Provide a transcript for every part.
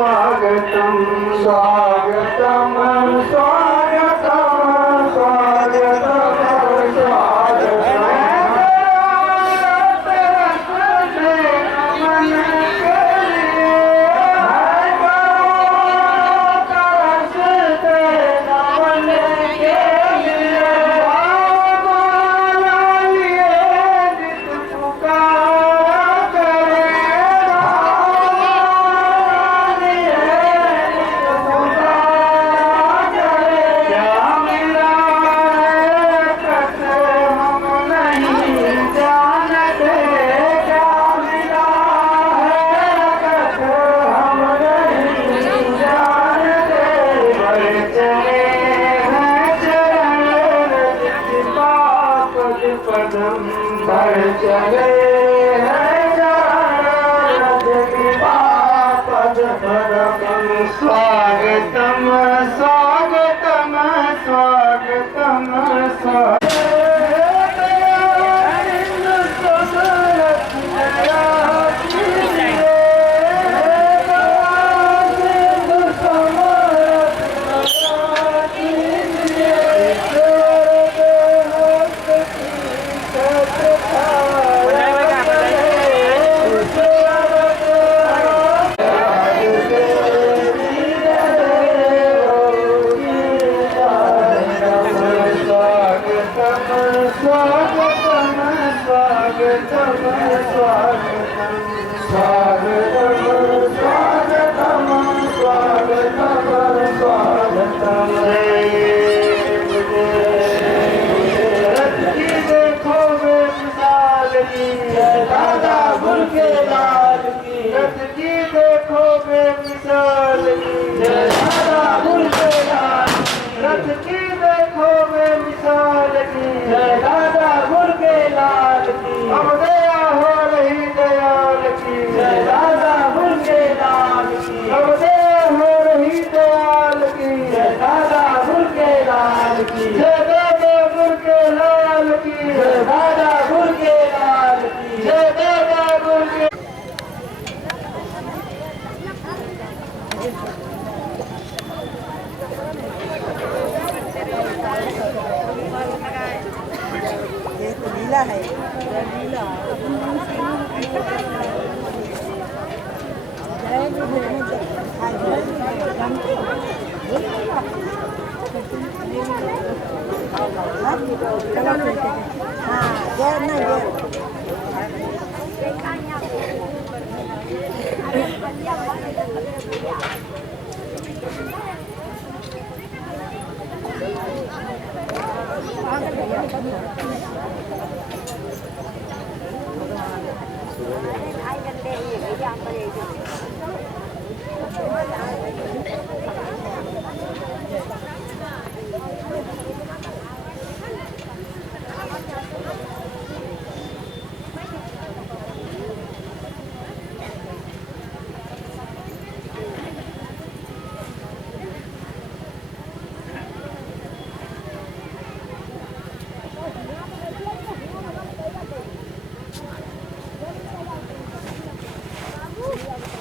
स्वागतम स्वागतम स्वागतम स्वागतम स्वागतम स्वागतम स्वागतम स्वागतम लीला है लीला Yeah.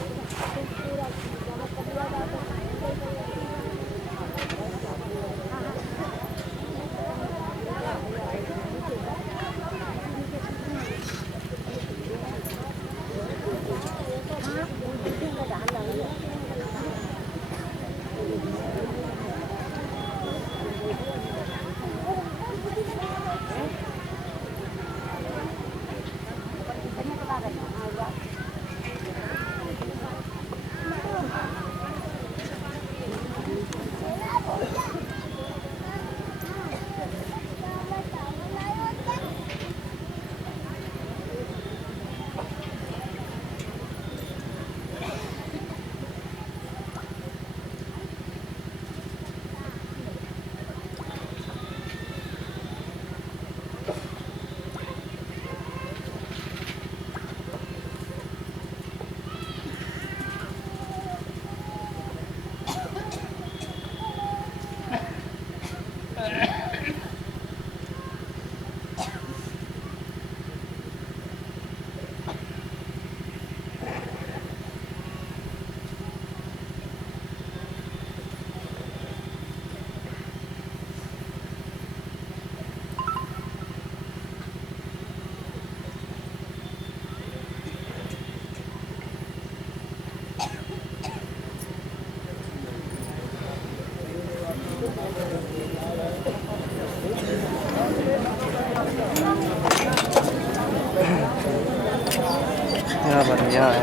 यहाँ पर यहाँ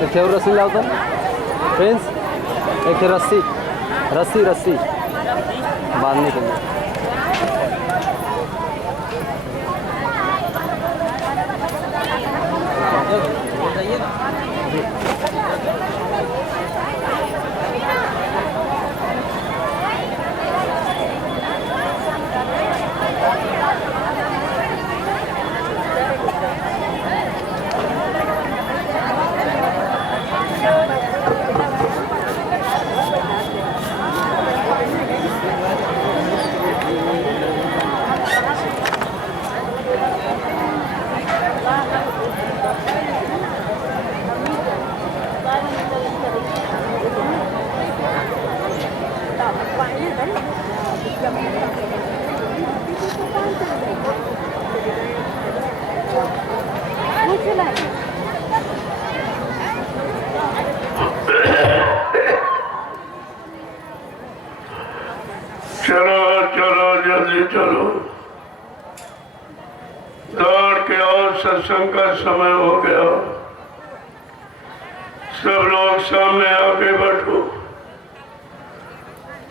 एक रस्सी लाओ तो फ्रेंड्स, एक रस्सी रस्सी रस्सी बांधने के लिए। चलो चलो जल्दी चलो, दौड़ के और सत्संग का समय हो गया। सब लोग सामने आगे बढ़ो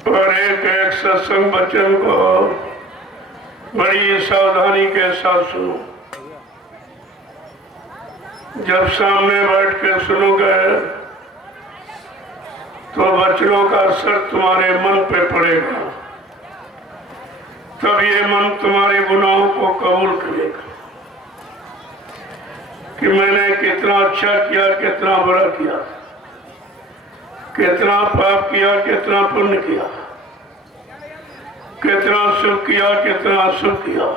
और एक एक सत्संग वचन को बड़ी सावधानी के साथ सुनो। जब सामने बैठ के सुनोगे तो वचनों का असर तुम्हारे मन पे पड़ेगा, तब ये मन तुम्हारे गुनाहों को कबूल करेगा कि मैंने कितना अच्छा किया, कितना बुरा किया, कितना पाप किया, कितना पुण्य किया, कितना शुभ किया, कितना अशुभ किया।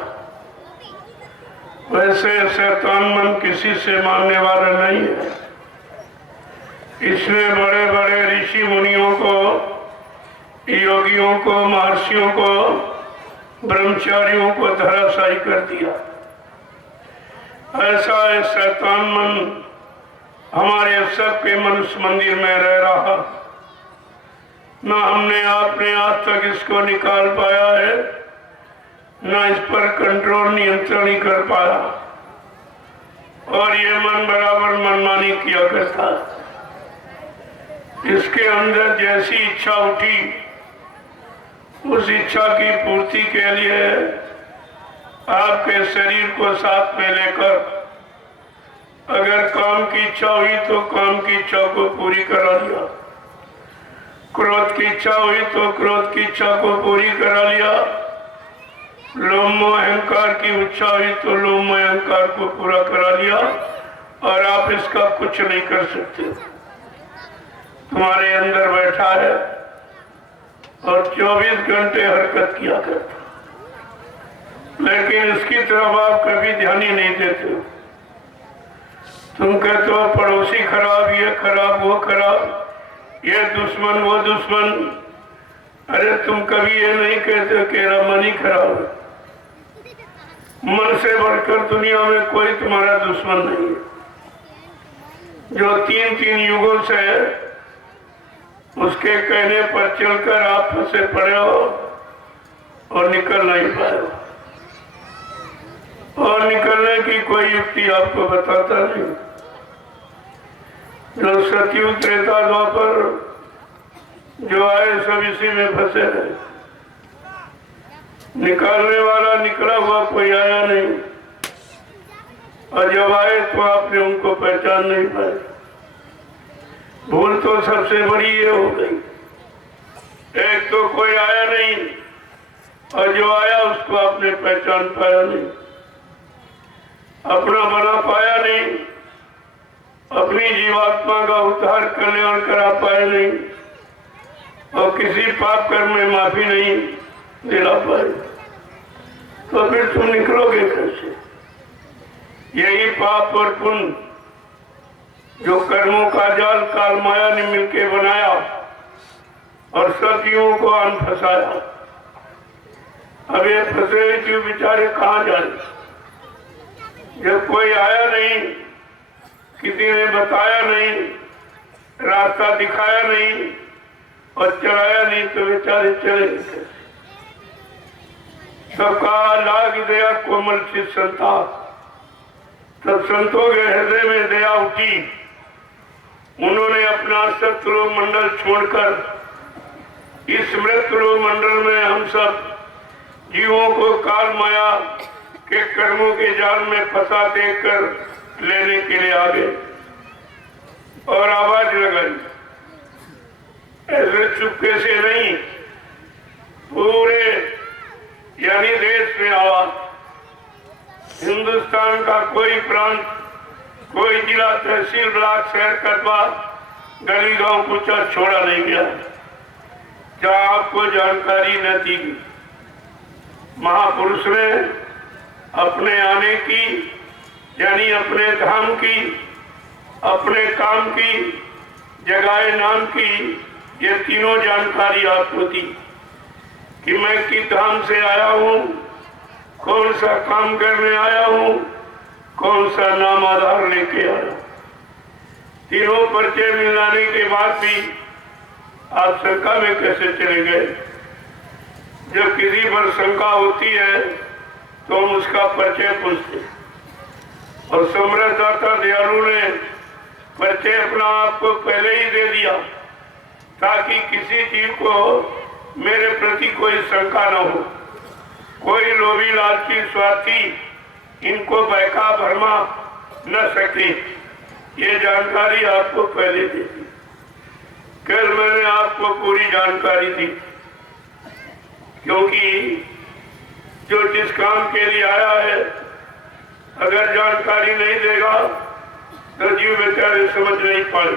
वैसे शैतान मन किसी से मानने वाला नहीं है। इसने बड़े बड़े ऋषि मुनियों को, योगियों को, महर्षियों को, ब्रह्मचारियों को धराशायी कर दिया। ऐसा है शैतान मन हमारे सबके मनुष्य मंदिर में रह रहा। न हमने आपने आज तक इसको निकाल पाया है, न इस पर कंट्रोल नियंत्रण ही कर पाया, और ये मन बराबर मनमानी किया करता है। इसके अंदर जैसी इच्छा उठी, उस इच्छा की पूर्ति के लिए आपके शरीर को साथ में लेकर अगर काम की इच्छा हुई तो काम की इच्छा को पूरी करा लिया, क्रोध की इच्छा हुई तो क्रोध की इच्छा को पूरी करा लिया, लोभ मोह अहंकार की इच्छा हुई तो लोभ मोह अहंकार को पूरा करा लिया, और आप इसका कुछ नहीं कर सकते। तुम्हारे अंदर बैठा है और 24 घंटे हरकत किया करता, लेकिन इसकी तरफ आप कभी ध्यान ही नहीं देते हो। तुम कहते हो पड़ोसी खराब, ये खराब, वो खराब, ये दुश्मन, वो दुश्मन। अरे तुम कभी ये नहीं कहते कि मेरा मन ही खराब है। मन से बढ़कर दुनिया में कोई तुम्हारा दुश्मन नहीं है। जो 3-3 युगों से उसके कहने पर चलकर आप फंसे पड़े हो और निकल नहीं पाए हो, और निकलने की कोई युक्ति आपको बताता नहीं। जो सतयुग त्रेता द्वापर जो आए सब इसी में फंसे रहे। निकालने वाला निकला हुआ कोई आया नहीं, और जब आए तो आपने उनको पहचान नहीं पाई। भूल तो सबसे बड़ी ये हो गई, एक तो कोई आया नहीं, और जो आया उसको आपने पहचान पाया नहीं, अपना बना पाया नहीं, अपनी जीवात्मा का उद्धार कल्याण करा पाया नहीं, और किसी पाप कर्म में माफी नहीं दिला पाए, तो फिर तुम निकलोगे कैसे? यही पाप और पुण्य जो कर्मों का जाल काल माया ने मिलकर बनाया और सब जीवों को अन फंसाया। अब ये फंसे हुए जीव बेचारे कहाँ जाए? जब कोई आया नहीं, किसी ने बताया नहीं, रास्ता दिखाया नहीं और चलाया नहीं, तो बेचारे चले गए। सबका लाग दया कोमल सी संता, तब संतों के हृदय में दया उठी। उन्होंने अपना सत्लोक मंडल छोड़कर इस मृतलोक मंडल में हम सब जीवों को काल माया के कर्मों के जाल में फंसा देकर लेने के लिए आ गए और आवाज लगाई। ऐसे चुपके से नहीं, पूरे यानी देश में आवाज। हिंदुस्तान का कोई प्रांत, कोई जिला, तहसील, ब्लॉक, शहर, कस्बा, गली गांव कुचा छोड़ा नहीं गया जहां आपको जानकारी न दी गई। महापुरुष ने अपने आने की, यानी अपने धाम की, अपने काम की, जगह नाम की, ये तीनों जानकारी आपको दी कि मैं किस धाम से आया हूँ, कौन सा काम करने आया हूँ, कौन सा नाम आधार लेके आया। तीनों परिचय मिलाने के बाद भी आप शंका में कैसे चले गए? जब किसी पर शंका होती है तो हम उसका परिचय पूछते, और सम्राटदाता दयालु ने परिचय अपना आपको पहले ही दे दिया ताकि किसी जीव को मेरे प्रति कोई शंका न हो। कोई लोभी, लालची, स्वार्थी इनको बहका भरमा न सके, ये जानकारी आपको पहले दी थी। कल मैंने आपको पूरी जानकारी दी, क्योंकि जो जिस काम के लिए आया है अगर जानकारी नहीं देगा तो जीव बेचारे समझ नहीं पाए।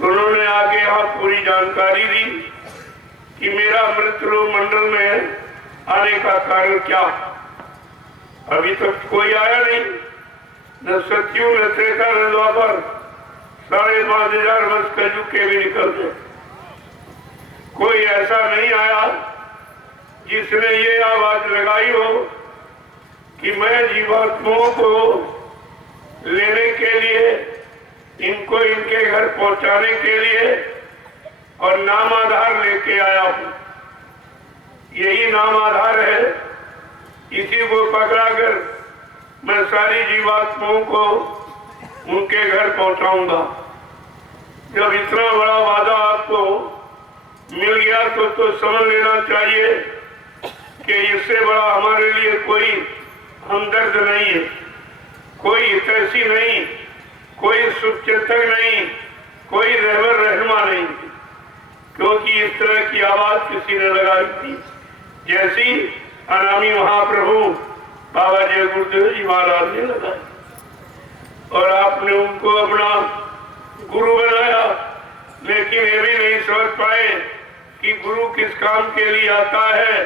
उन्होंने आगे यहाँ पूरी जानकारी दी कि मेरा मृतलोक मंडल में आने का कारण क्या। अभी तक कोई आया नहीं, न सतयुग, न त्रेता, न द्वापर, 5,500 वर्ष कलयुग के भी निकल गए। कोई ऐसा नहीं आया जिसने ये आवाज लगाई हो कि मैं जीवात्माओं को लेने के लिए, इनको इनके घर पहुंचाने के लिए और नाम आधार लेके आया हूं। यही नाम आधार है, इसी को पकड़ाकर मैं सारी जीवात्माओं को उनके घर पहुंचाऊंगा। जब इतना बड़ा वादा आपको मिल गया तो समझ लेना चाहिए कि इससे बड़ा हमारे लिए कोई हमदर्द नहीं है, कोई हितैषी नहीं, कोई शुभचिंतक नहीं, कोई रहबर रहनुमा नहीं, क्योंकि इस तरह की आवाज किसी ने लगाई थी जैसी अनामी महाप्रभु बाबा जय गुरुदेव जी महाराज ने लगाई, और आपने उनको अपना गुरु बनाया। लेकिन ये भी नहीं समझ पाए कि गुरु किस काम के लिए आता है,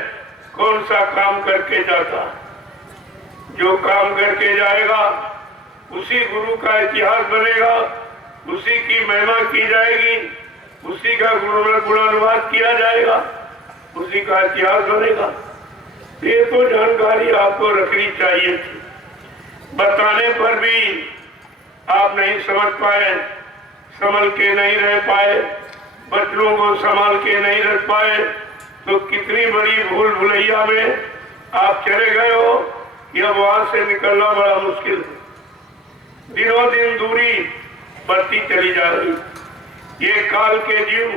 कौन सा काम करके जाता है। जो काम करके जाएगा उसी गुरु का इतिहास बनेगा, उसी की महिमा की जाएगी, उसी का गुणानुवाद किया जाएगा, उसी का इतिहास बनेगा। ये तो जानकारी आपको रखनी चाहिए थी। बताने पर भी आप नहीं समझ पाए, संभल के नहीं रह पाए, बच्चों को संभाल के नहीं रख पाए, तो कितनी बड़ी भूल भुलैया में आप चले गए हो कि अब वहां से निकलना बड़ा मुश्किल है। दिनों दिन दूरी बढ़ती चली जा रही। ये काल के जीव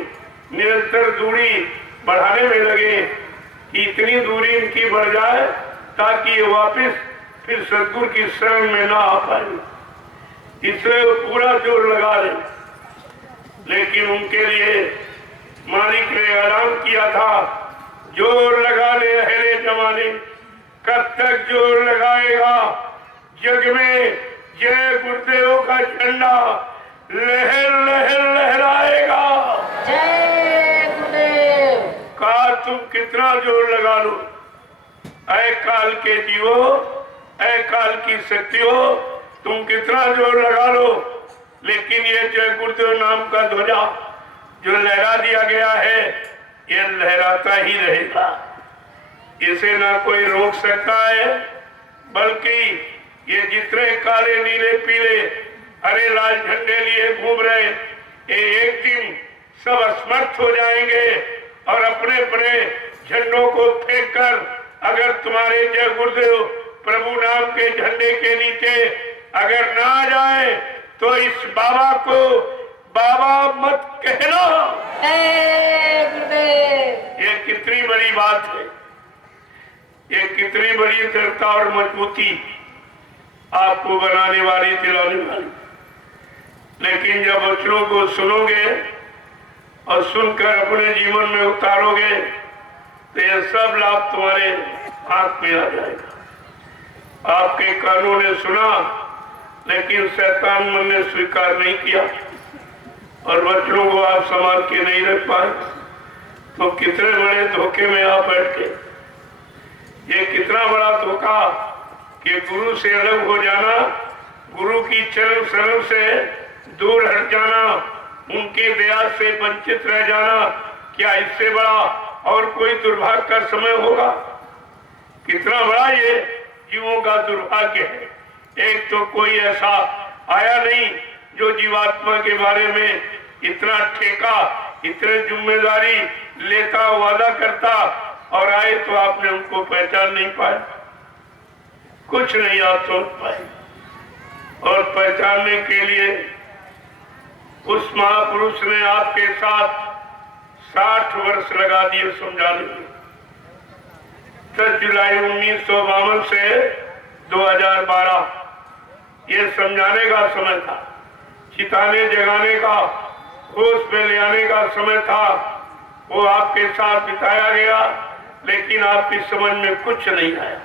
निरंतर दूरी बढ़ाने में लगे कि इतनी दूरी इनकी बढ़ जाए ताकि ये वापस फिर सदगुरु की शरण में ना आ पाए। इसलिए वो पूरा जोर लगा रहे, लेकिन उनके लिए मालिक ने ऐलान किया था, जोर लगा ले अहले जमाने, कब तक जोर लगाएगा? जग में जय गुरुदेव का झंडा लहर लहर लहराएगा। जय गुरुदेव। का तुम कितना जोर लगा लो, ऐ काल के जीवो, ऐ काल की शक्तियों, तुम कितना जोर लगा लो, लेकिन ये जय गुरुदेव नाम का ध्वजा जो लहरा दिया गया है, ये लहराता ही रहेगा। इसे ना कोई रोक सकता है, बल्कि ये जितने काले नीले पीले हरे लाल झंडे लिए घूम रहे, ये एक दिन सब असमर्थ हो जाएंगे और अपने अपने झंडों को फेंक कर अगर तुम्हारे जय गुरुदेव प्रभु नाम के झंडे के नीचे अगर ना आ जाए तो इस बाबा को बाबा मत कहना। जय गुरुदेव। ये कितनी बड़ी बात है, ये कितनी बड़ी दृढ़ता और मजबूती आपको बनाने वाली, दिलाने वाली। लेकिन जब वचनों को सुनोगे और सुनकर अपने जीवन में उतारोगे तो यह सब लाभ तुम्हारे हाथ में आ जाएगा। आपके कानों ने सुना, लेकिन शैतान मन ने स्वीकार नहीं किया और वचनों को आप संभाल के नहीं रख पाए, तो कितने बड़े धोखे में आप बैठ गए। ये कितना बड़ा धोखा कि गुरु से अलग हो जाना, गुरु की चरण शरण से दूर हट जाना, उनकी दया से वंचित रह जाना, क्या इससे बड़ा और कोई दुर्भाग्य का समय होगा? कितना बड़ा ये जीवों का दुर्भाग्य है। एक तो कोई ऐसा आया नहीं जो जीवात्मा के बारे में इतना ठेका, इतने जिम्मेदारी लेता, वादा करता, और आए तो आपने उनको पहचान नहीं पाए, कुछ नहीं आप सोच पाए। और पहचानने के लिए उस महापुरुष ने आपके साथ 60 वर्ष लगा दिए समझाने में। 10 जुलाई 1952 से 2012 ये समझाने का समय था, चिताने जगाने का, होश में ले आने का समय था। वो आपके साथ बिताया गया, लेकिन आपकी समझ में कुछ नहीं आया।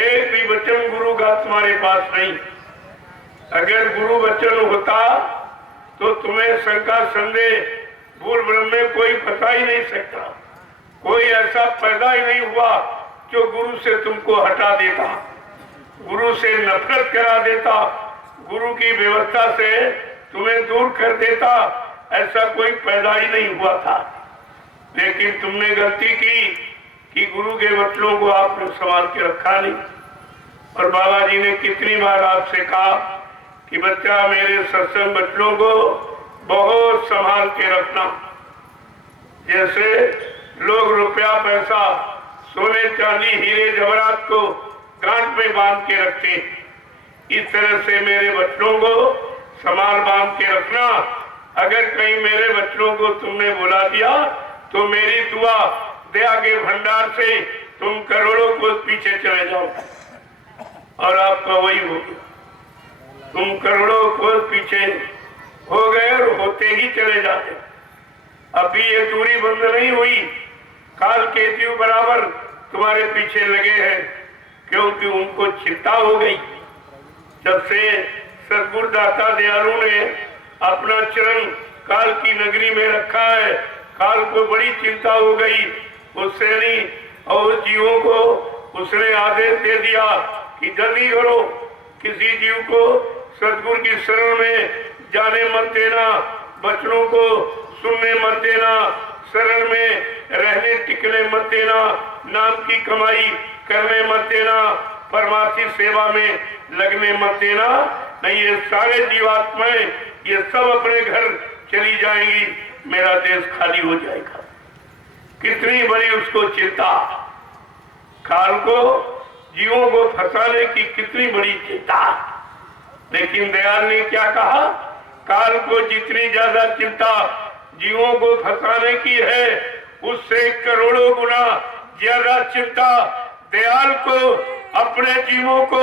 एक भी वचन गुरु का तुम्हारे पास नहीं। अगर गुरु वचन होता तो तुम्हें शंका संदेह भूल भ्रम में कोई फंसा ही नहीं सकता। कोई ऐसा पैदा ही नहीं हुआ जो गुरु से तुमको हटा देता, गुरु से नफरत करा देता, गुरु की व्यवस्था से तुम्हें दूर कर देता। ऐसा कोई पैदा ही नहीं हुआ था। लेकिन तुमने गलती की कि गुरु के वचनों को आपने संभाल के रखा नहीं। और बाबा जी ने कितनी बार आपसे कहा कि बच्चा मेरे सत्संग वचनों को बहुत संभाल के रखना। जैसे लोग रुपया पैसा सोने चांदी हीरे जवाहरात को गांठ में बांध के रखते, इस तरह से मेरे वचनों को संभाल बांध के रखना। अगर कहीं मेरे वचनों को तुमने बुला दिया तो मेरी दुआ दया के भंडार से तुम करोड़ों को पीछे चले जाओ और आपका वही हो गया। तुम करोड़ों को पीछे हो गए और होते ही चले जाते। अभी ये दूरी बंद नहीं हुई, काल केतु बराबर तुम्हारे पीछे लगे हैं, क्योंकि उनको चिंता हो गई। जब से सद्गुरु दाता दयालु ने अपना चरण काल की नगरी में रखा है, काल को बड़ी चिंता हो गई। उससे नहीं और जीवों को उसने आदेश दे दिया कि जल्दी करो, किसी जीव को सद्गुरु की शरण में जाने मत देना, बचनों को सुनने मत देना, शरण में रहने टिकने मत देना, नाम की कमाई करने मत देना, परमार्थी सेवा में लगने मत देना। नहीं, ये सारे जीवात्माएं ये सब अपने घर चली जाएंगी, मेरा देश खाली हो जाएगा। कितनी बड़ी उसको चिंता, काल को जीवों को फंसाने की कितनी बड़ी चिंता। लेकिन दयाल ने क्या कहा, काल को जितनी ज्यादा चिंता जीवों को फंसाने की है, उससे करोड़ों गुना ज्यादा चिंता दयाल को अपने जीवों को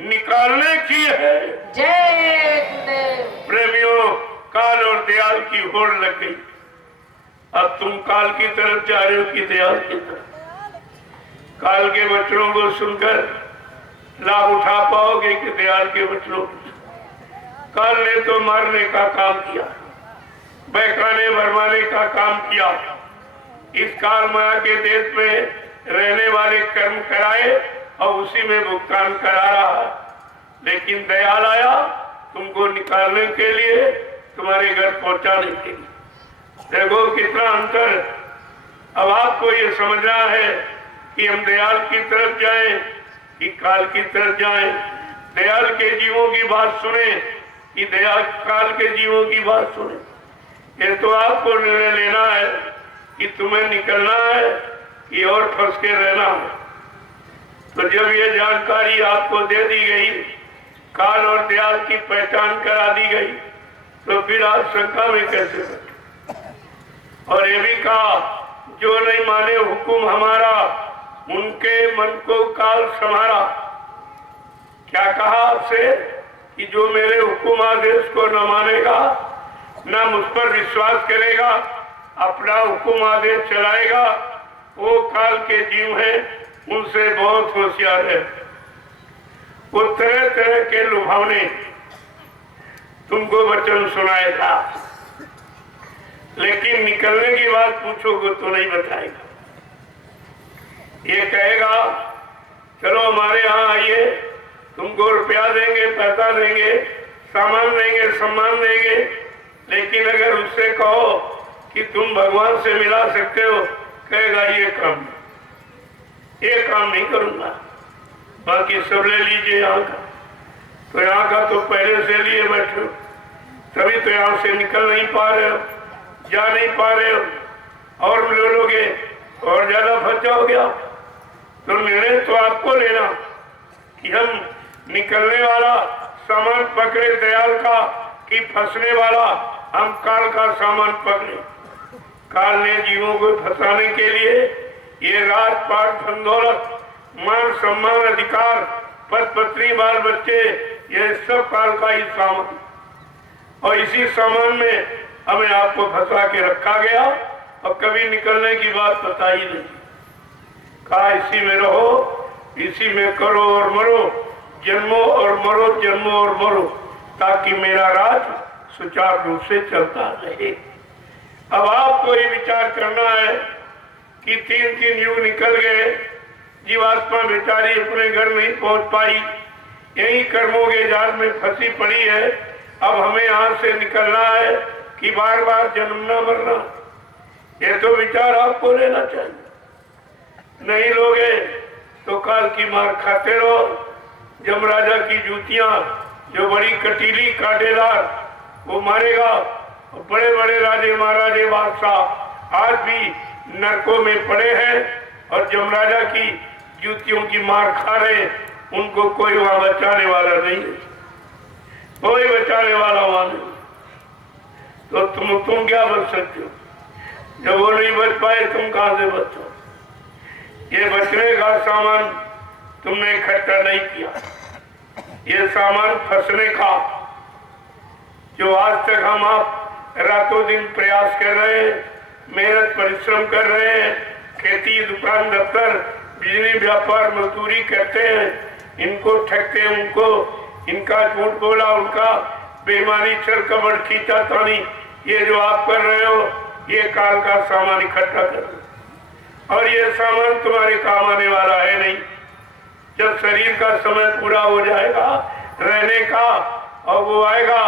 निकालने की है। जय गुरुदेव। प्रेमियों, काल और दयाल की होड़ लग गई। अब तुम काल की तरफ जा रहे हो कि दयाल की तरफ? काल के वचनों को सुनकर लाभ उठा पाओगे कि दयाल के वचनों को? काल ने तो मारने का काम किया, बहकाने भरमाने का काम किया, इस काल माया के देश में रहने वाले कर्म कराए और उसी में भुगतान करा रहा है। लेकिन दयाल आया तुमको निकालने के लिए, तुम्हारे घर पहुंचाने के लिए। देखो कितना अंतर। अब आपको ये समझना है कि हम दयाल की तरफ जाएं कि काल की तरफ जाएं। दयाल के जीवों की बात सुने कि दयाल काल के जीवों की बात सुने। ये तो आपको निर्णय लेना है कि तुम्हें निकलना है कि और फंस के रहना है। तो जब ये जानकारी आपको दे दी गई, काल और दयाल की पहचान करा दी गई, तो फिर आप शंका में कैसे बैठे। और ये भी कहा, जो नहीं माने हुक्म हमारा, उनके मन को काल संहारा। क्या कहा आपसे कि जो मेरे हुक्म आदेश को न मानेगा, न मुझ पर विश्वास करेगा, अपना हुक्म आदेश चलाएगा, वो काल के जीव हैं, उनसे बहुत होशियार है। वो तरह तरह के लुभावने तुमको वचन सुनाएगा, लेकिन निकलने की बात पूछोगे तो नहीं बताएगा। ये कहेगा चलो हमारे यहाँ आइए, तुमको रुपया देंगे, पैसा देंगे, सामान देंगे, सम्मान देंगे, लेकिन अगर उससे कहो कि तुम भगवान से मिला सकते हो, कहेगा ये काम नहीं करूंगा, बाकी सब ले लीजिए यहाँ का। तो यहाँ का तो पहले से लिए बैठे हो, तभी तो यहाँ से निकल नहीं पा रहे हो, जा नहीं पा रहे हो, और ले लोगे और ज्यादा फंस जाओगे आप। तो निर्णय तो आपको लेना कि हम निकलने वाला सामान पकड़े दयाल का, कि फंसने वाला हम काल का सामान पकड़े। काल ने जीवों को फंसाने के लिए ये रात पाट धन दौलत, मान सम्मान, अधिकार, पद पत्नी, बाल बच्चे, ये सब काल का ही सामान। और इसी सामान में हमें आपको फंसा के रखा गया, और कभी निकलने की बात बताई नहीं। कहा इसी में रहो, इसी में करो और मरो, जन्मो और मरो, जन्मो और मरो, ताकि मेरा राज सुचारू रूप से चलता रहे। अब आपको ये विचार करना है कि 3 युग निकल गए, जीवात्मा बेचारी अपने घर नहीं पहुंच पाई, यही कर्मों के जाल में फंसी पड़ी है। अब हमें यहाँ से निकलना है कि बार बार जन्मना मरना। ये तो विचार आपको लेना चाहिए। नहीं लोगे तो काल की मार खाते रहो। यमराजा की जूतियां, जो बड़ी कटीली कांटेदार, वो मारेगा। बड़े बड़े राजे महाराजे बादशाह आज भी नरकों में पड़े हैं और यमराजा की जूतियों की मार खा रहे हैं। उनको कोई वहां बचाने वाला नहीं है, कोई बचाने वाला वहां नहीं। तो तुम क्या बच सकते हो? जब वो नहीं बच पाए, तुम कहां से बचो? ये बचने का सामान तुमने इकट्ठा नहीं किया, ये सामान फंसने का, जो आज तक हम आप रातों दिन प्रयास कर रहे हैं, मेहनत परिश्रम कर रहे हैं, खेती, दुकान, दफ्तर, बिजली, व्यापार, मजदूरी करते हैं, इनको ठगते हैं, उनको इनका झूठ बोला, उनका बेईमानी, छल कपट, खींचा तानी, ये जो आप कर रहे हो, ये काल का सामान इकट्ठा कर रहे हो। और ये सामान तुम्हारे काम आने वाला है नहीं। जब शरीर का समय पूरा हो जाएगा रहने का, और वो आएगा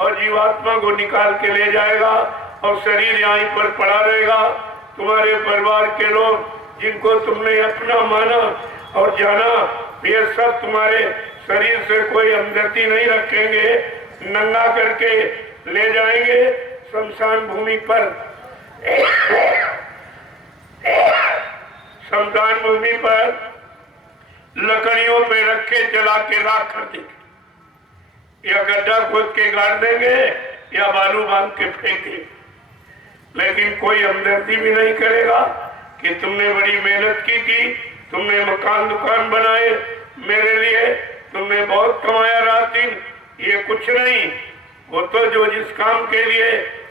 और जीवात्मा को निकाल के ले जाएगा, और शरीर यहीं पर पड़ा रहेगा। तुम्हारे परिवार के लोग जिनको तुमने अपना माना और जाना, ये सब तुम्हारे शरीर से कोई हमदर्दी नहीं रखेंगे, नंगा करके ले जाएंगे शमशान भूमि पर। शमशान भूमि पर लकड़ियों पे रखे, जला के राख कर देंगे, या गड्ढा खोद के गाड़ देंगे, या बालू बांध के फेंके। लेकिन कोई हमदर्दी भी नहीं करेगा कि तुमने बड़ी मेहनत की थी, तुमने मकान दुकान बनाए मेरे लिए, तुमने बहुत कमाया रात दिन। ये कुछ नहीं, वो तो जो जिस काम के लिए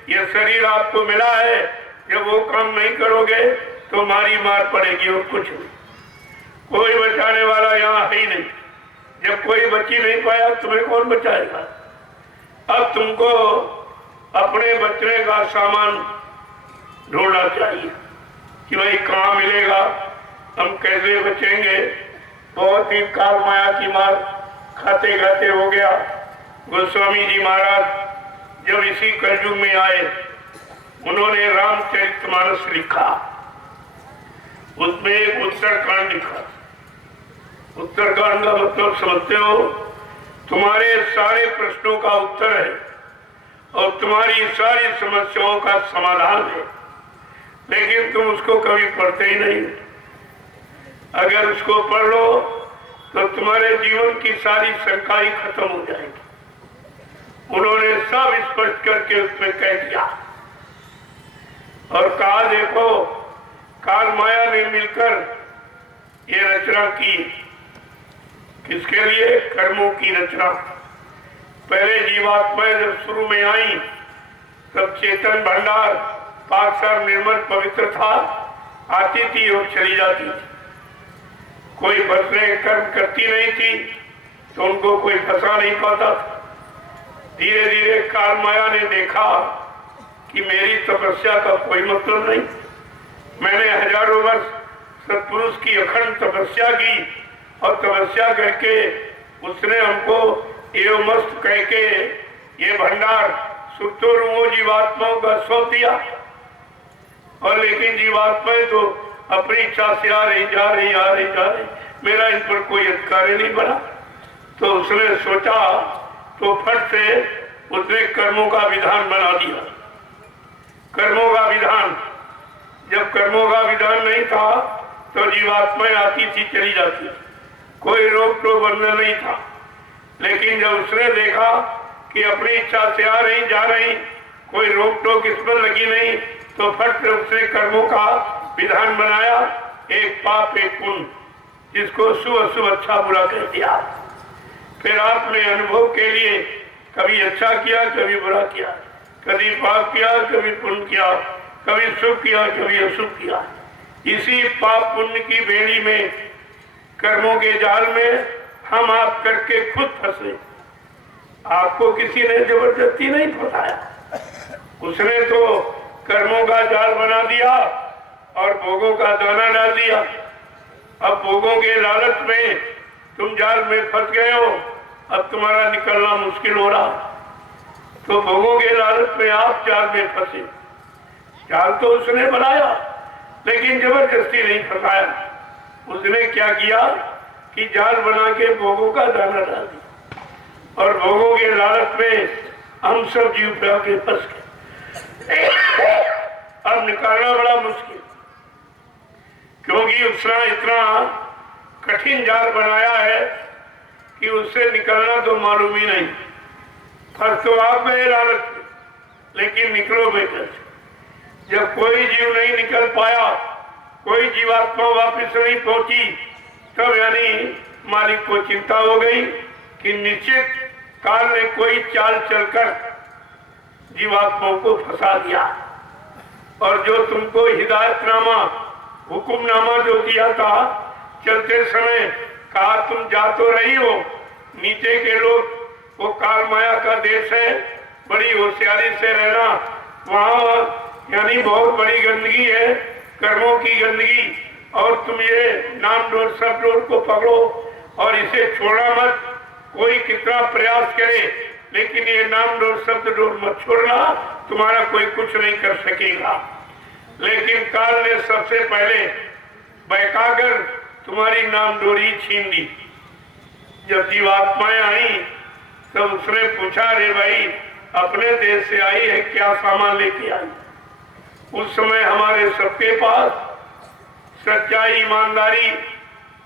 ये शरीर आपको मिला है, जब वो काम नहीं करोगे तो मारी मार पड़ेगी, और कुछ नहीं। कोई बचाने वाला यहाँ है ही नहीं। जब कोई बची नहीं पाया, तुम्हें कौन बचाएगा? अब तुमको अपने बचने का सामान ढूंढना चाहिए कि भाई कहाँ मिलेगा, हम कैसे बचेंगे। बहुत ही काल माया की मार खाते खाते हो गया, गोस्वामी जी महाराज जब इसी कलयुग में आए, उन्होंने रामचरितमानस लिखा। उसमें एक उत्तरकांड लिखा। उत्तरकांड का मतलब समझते हो? तुम्हारे सारे प्रश्नों का उत्तर है और तुम्हारी सारी समस्याओं का समाधान है, लेकिन तुम उसको कभी पढ़ते ही नहीं। अगर उसको पढ़ लो तो तुम्हारे जीवन की सारी शंकाएं खत्म हो जाएगी। उन्होंने सब स्पष्ट करके उसमें कह दिया और कहा, देखो काल माया ने मिलकर ये रचना की। किसके लिए? कर्मों की रचना। पहले जीवात्माएं जब शुरू में आई तब चेतन भंडार पाकसार निर्मल पवित्र था, आती थी और चली जाती थी। कोई फंसने कर्म करती नहीं थी तो उनको कोई फंसा नहीं पाता था। धीरे धीरे काल माया ने देखा कि मेरी तपस्या का कोई मतलब नहीं। मैंने हजारों वर्ष सत्पुरुष की अखंड तपस्या की और तपस्या करके उसने हमको एवमस्त कह के ये भंडार सुप्तों जीवात्माओं का सौंप दिया। और लेकिन जीवात्माएं तो अपनी इच्छा से आ रही जा रही, मेरा इन पर कोई अधिकार नहीं बना। तो उसने सोचा, तो फट से उसने कर्मों का विधान बना दिया। कर्मों का विधान, जब कर्मों का विधान नहीं था तो जीवात्माएं आती थी चली जाती, कोई रोक टोक बंधन नहीं था। लेकिन जब उसने देखा कि अपनी इच्छा से आ रही जा रही, कोई रोक टोक इस पर लगी नहीं, तो फट से उसने कर्मों का विधान बनाया, एक पाप एक पुण्य, जिसको शुभ अशुभ अच्छा बुरा कह दिया। फिर आपने अनुभव के लिए कभी अच्छा किया, कभी बुरा किया, कभी पाप किया, कभी पुण्य किया, कभी शुभ किया, कभी अशुभ किया। इसी पाप पुण्य की बेड़ी में, कर्मों के जाल में हम आप करके खुद फंसे। आपको किसी ने जबरदस्ती नहीं फंसाया। उसने तो कर्मों का जाल बना दिया और भोगों का दाना डाल दिया। अब भोगों के लालच में तुम जाल में फंस गए हो, अब तुम्हारा निकलना मुश्किल हो रहा। तो भोगों के लालच में आप जाल में फंसे। जाल तो उसने बनाया लेकिन जबरदस्ती नहीं फंसाया। उसने क्या किया कि जाल बना के भोगों का दाना डाल दिया और भोगों के लालच में हम सब जीव पे आके फंस गए। अब निकालना बड़ा मुश्किल, क्योंकि उसने इतना कठिन जाल बनाया है कि उससे निकलना तो मालूम ही नहीं। फंस तो आप गए लालच में, लेकिन निकलो बेहतर। जब कोई जीव नहीं निकल पाया, कोई जीवात्मा वापस नहीं पहुंची, तब यानी मालिक को चिंता हो गई कि निश्चित काल ने कोई चाल चलकर जीवात्माओं को फंसा दिया। और जो तुमको हिदायतनामा, हुक्मनामा जो दिया था, चलते समय कहा तुम जा तो रही हो, नीचे के लोग, वो काल माया का देश है, बड़ी होशियारी से रहना। वहाँ यानी बहुत बड़ी गंदगी है, कर्मों की गंदगी, और तुम ये नाम डोर सब डोर को पकड़ो और इसे छोड़ना मत। कोई कितना प्रयास करे लेकिन ये नाम डोर शब्द डोर मत छोड़ना, तुम्हारा कोई कुछ नहीं कर सकेगा। लेकिन काल ने सबसे पहले बहकाकर तुम्हारी नाम डोरी छीन दी। जब जीवात्माएं आई तब उसने पूछा, रे भाई अपने देश से आई है, क्या सामान लेके आई? उस समय हमारे सबके पास सच्चाई, ईमानदारी,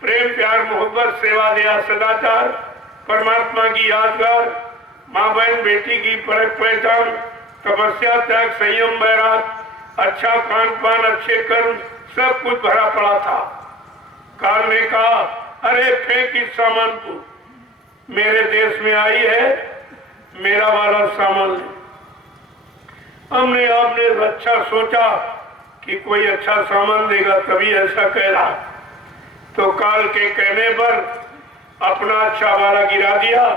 प्रेम, प्यार, मोहब्बत, सेवा, दया, सदाचार, परमात्मा की यादगार, माँ बहन बेटी की परख पहचान, तपस्या, त्याग, संयम, बैराग, अच्छा खान पान, अच्छे कर्म, सब कुछ भरा पड़ा था। काल ने कहा, अरे फेंक इस सामान को, मेरे देश में आई है, मेरा वाला सामान ले। हमने आपने अच्छा सोचा कि कोई अच्छा सामान देगा तभी ऐसा कह रहा। तो काल के कहने पर अपना अच्छा वाला गिरा दिया।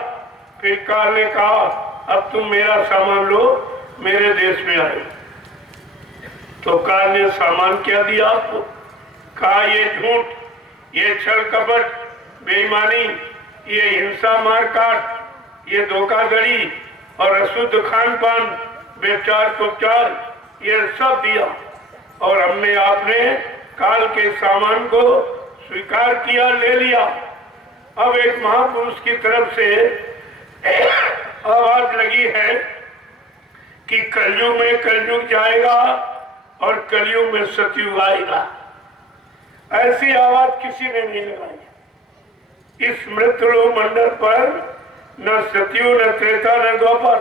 फिर काल ने कहा, अब तुम मेरा सामान लो, मेरे देश में आए। तो काल ने सामान क्या दिया आपको? कहा ये झूठ, ये छल कपट, बेईमानी, ये हिंसा, मारकाट, ये धोखाधड़ी और अशुद्ध खान पान, व्यभिचार उपचार, ये सब दिया और हमने आपने काल के सामान को स्वीकार किया, ले लिया। अब एक महापुरुष की तरफ से आवाज लगी है कि कलयुग में कलयुग जाएगा और कलयुग में सतयुग आएगा। ऐसी आवाज किसी ने नहीं लगाई। इस मृतलोक मंडल पर न सतयुग, न त्रेता, न द्वापर,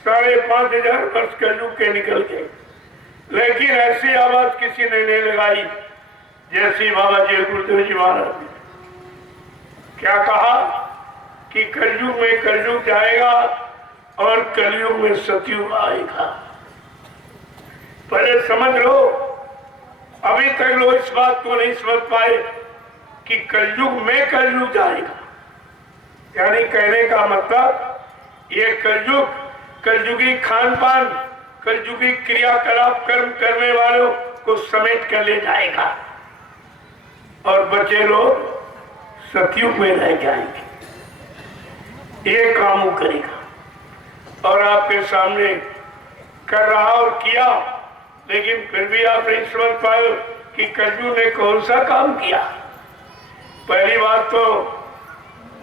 5,500 वर्ष कलयुग के निकल गए, लेकिन ऐसी आवाज किसी ने नहीं लगाई जैसी बाबा जी गुरुदेव जी महाराज ने। क्या कहा कि कलयुग में कलयुग जाएगा और कलयुग में सतयुग आएगा। पहले समझ लो, अभी तक लोग इस बात को नहीं समझ पाए कि कलयुग में कलयुग जाएगा। यानी कहने का मतलब ये कलयुग कलयुगी खान पान, कलयुगी क्रियाकलाप, कर्म करने वालों को समेट कर ले जाएगा और बचे लोग सतयुग में रह जाएंगे। ये काम वो करेगा और आपके सामने कर रहा और किया, लेकिन फिर भी आप नहीं समझ पाए कि कलयुग ने कौन सा काम किया। पहली बात तो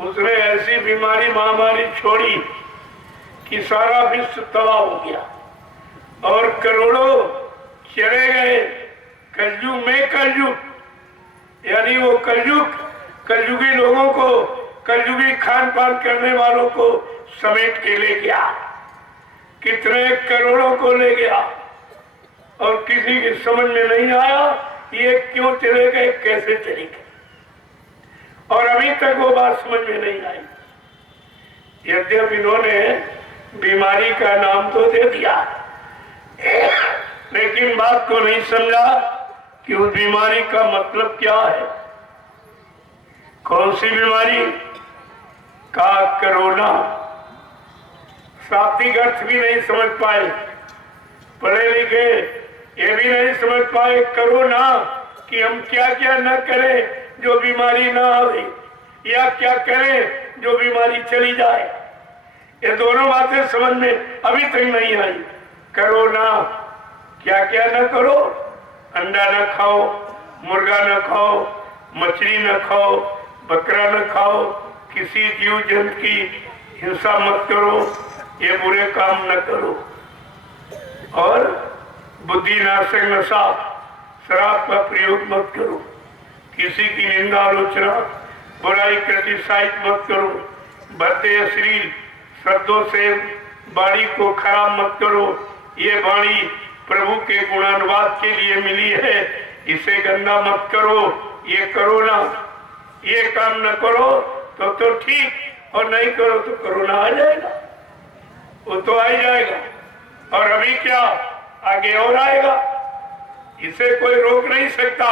उसने ऐसी बीमारी महामारी छोड़ी कि सारा विश्व तबाह हो गया और करोड़ों चले गए कलयुग में कलयुग। यानी वो कलयुग कलयुगी लोगों को, कलयुगी खान पान करने वालों को समेट के ले गया। कितने करोड़ों को ले गया और किसी की समझ में नहीं आया ये क्यों चले गए, कैसे चले गए, और अभी तक वो बात समझ में नहीं आई। यद्यपि इन्होंने बीमारी का नाम तो दे दिया, लेकिन बात को नहीं समझा कि उस बीमारी का मतलब क्या है। कौन सी बीमारी? का कोरोना। शाब्दिक अर्थ भी नहीं समझ पाए, पढ़े लिखे ये भी नहीं समझ पाए कोरोना कि हम क्या क्या न करें जो बीमारी ना आए, या क्या करें जो बीमारी चली जाए। ये दोनों बातें समझ में अभी तक नहीं आई। कोरोना क्या क्या न करो, अंडा न खाओ, मुर्गा न खाओ, मछली न खाओ, बकरा न खाओ, किसी जीव जंतु की हिंसा मत करो, ये बुरे काम न करो, और बुद्धि नाशक नशा शराब का प्रयोग मत करो, किसी की निंदा आलोचना बुराई क्रिटिसाइज मत करो, भद्दे अश्लील शब्दों से वाणी को खराब मत करो। ये वाणी प्रभु के गुणानुवाद के लिए मिली है, इसे गंदा मत करो, ये करो ना, ये काम न करो तो ठीक, और नहीं करो तो कोरोना आ जाएगा। वो तो आ ही जाएगा, और अभी क्या आगे और आएगा। इसे कोई रोक नहीं सकता।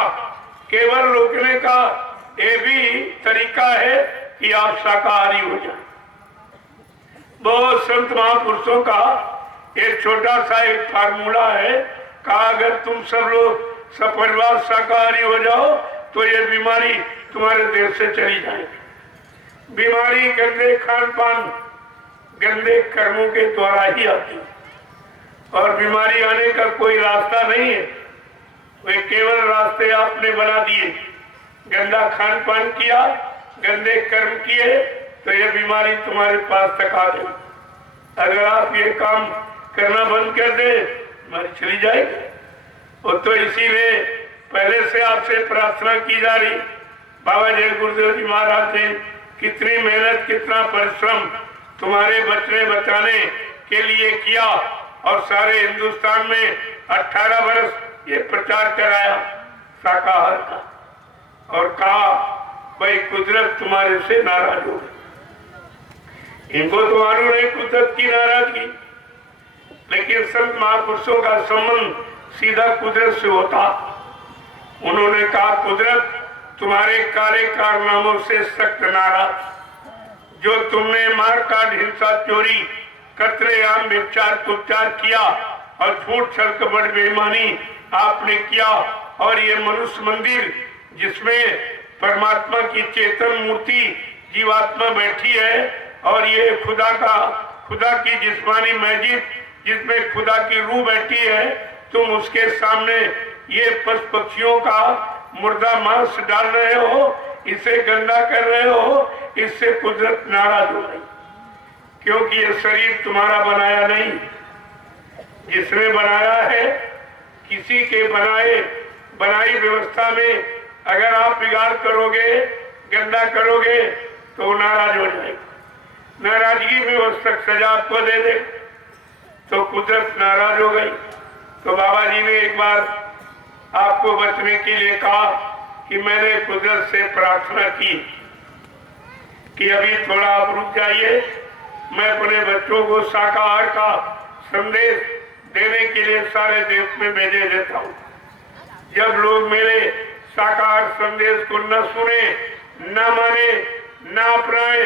केवल रोकने का ये भी तरीका है कि आप शाकाहारी हो जाए। बहुत संत महापुरुषों का एक छोटा सा एक फार्मूला है, कहा अगर तुम सब लोग सपरिवार शाकाहारी हो जाओ तो ये बीमारी तुम्हारे देश से चली जाएगी। बीमारी गंदे खान पान, गंदे कर्मों के द्वारा ही आती है, और बीमारी आने का कोई रास्ता नहीं है। वे केवल रास्ते आपने बना दिए। गंदा खान पान किया, गंदे कर्म किए, तो ये बीमारी तुम्हारे पास तक आ गई। अगर आप ये काम करना बंद कर दे, बीमारी चली जाएगी। वो तो इसीलिए पहले से आपसे प्रार्थना की जा रही। बाबा जय गुरुदेव जी महाराज ने कितनी मेहनत, कितना परिश्रम तुम्हारे बचने बचाने के लिए किया, और सारे हिंदुस्तान में 18 वर्ष ये प्रचार कराया शाकाहार का, और कहा भाई कुदरत तुम्हारे से नाराज हो गई। इनको तो मालूम नहीं कुदरत की नाराजगी, लेकिन संत महापुरुषों का संबंध सीधा कुदरत से होता। उन्होंने कहा कुदरत तुम्हारे काले कारनामों से सख्त नाराज, जो तुमने मार काट, हिंसा, चोरी, कत्लेआम, व्यभिचार कुचार किया और झूठ छल कपट बेईमानी आपने किया, और ये मनुष्य मंदिर जिसमें परमात्मा की चेतन मूर्ति जीवात्मा बैठी है, और ये खुदा की जिस्मानी मस्जिद जिसमें खुदा की रूह बैठी है, तुम उसके सामने ये पशु पक्षियों का मुर्दा मांस डाल रहे हो, इसे गंदा कर रहे हो, इससे कुदरत नाराज हो गई। क्योंकि ये शरीर तुम्हारा बनाया नहीं, जिसने बनाया है किसी के बनाई व्यवस्था में अगर आप बिगाड़ करोगे, गंदा करोगे तो नाराज हो जाएगा। नाराजगी में वो सजा आपको दे दे तो कुदरत नाराज हो गई। तो बाबा जी ने एक बार आपको बचने के लिए कहा कि मैंने कुदरत से प्रार्थना की कि अभी थोड़ा आप रुक जाइए, मैं अपने बच्चों को शाकाहार का संदेश देने के लिए सारे देश में भेजे देता हूँ। जब लोग मेरे शाकाहार संदेश को न सुने, न माने, न अपनाए,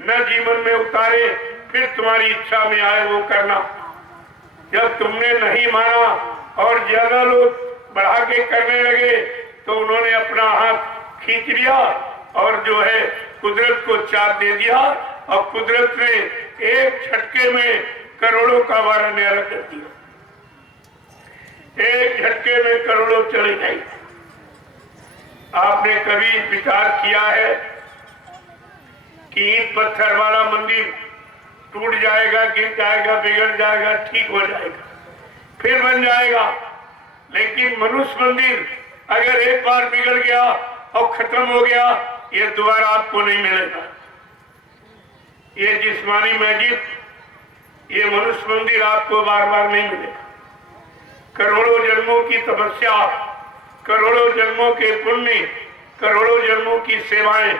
न जीवन में उतारे, फिर तुम्हारी इच्छा में आए वो करना। जब तुमने नहीं माना और ज्यादा लोग बढ़ा के करने लगे तो उन्होंने अपना हाथ खींच लिया और जो है कुदरत को चाप दे दिया, और कुदरत ने एक झटके में करोड़ों का वारा न्यारा कर दिया। एक झटके में करोड़ों चली गई। आपने कभी विचार किया है कि ईंट पत्थर वाला मंदिर टूट जाएगा, गिर जाएगा, बिगड़ जाएगा, ठीक हो जाएगा, फिर बन जाएगा, लेकिन मनुष्य मंदिर अगर एक बार बिगड़ गया और खत्म हो गया, ये दोबारा आपको नहीं मिलेगा। ये जिस्मानी मस्जिद, ये मनुष्य मंदिर आपको बार बार नहीं मिलेगा। करोड़ों जन्मों की तपस्या, करोड़ों जन्मों के पुण्य, करोड़ों जन्मों की सेवाएं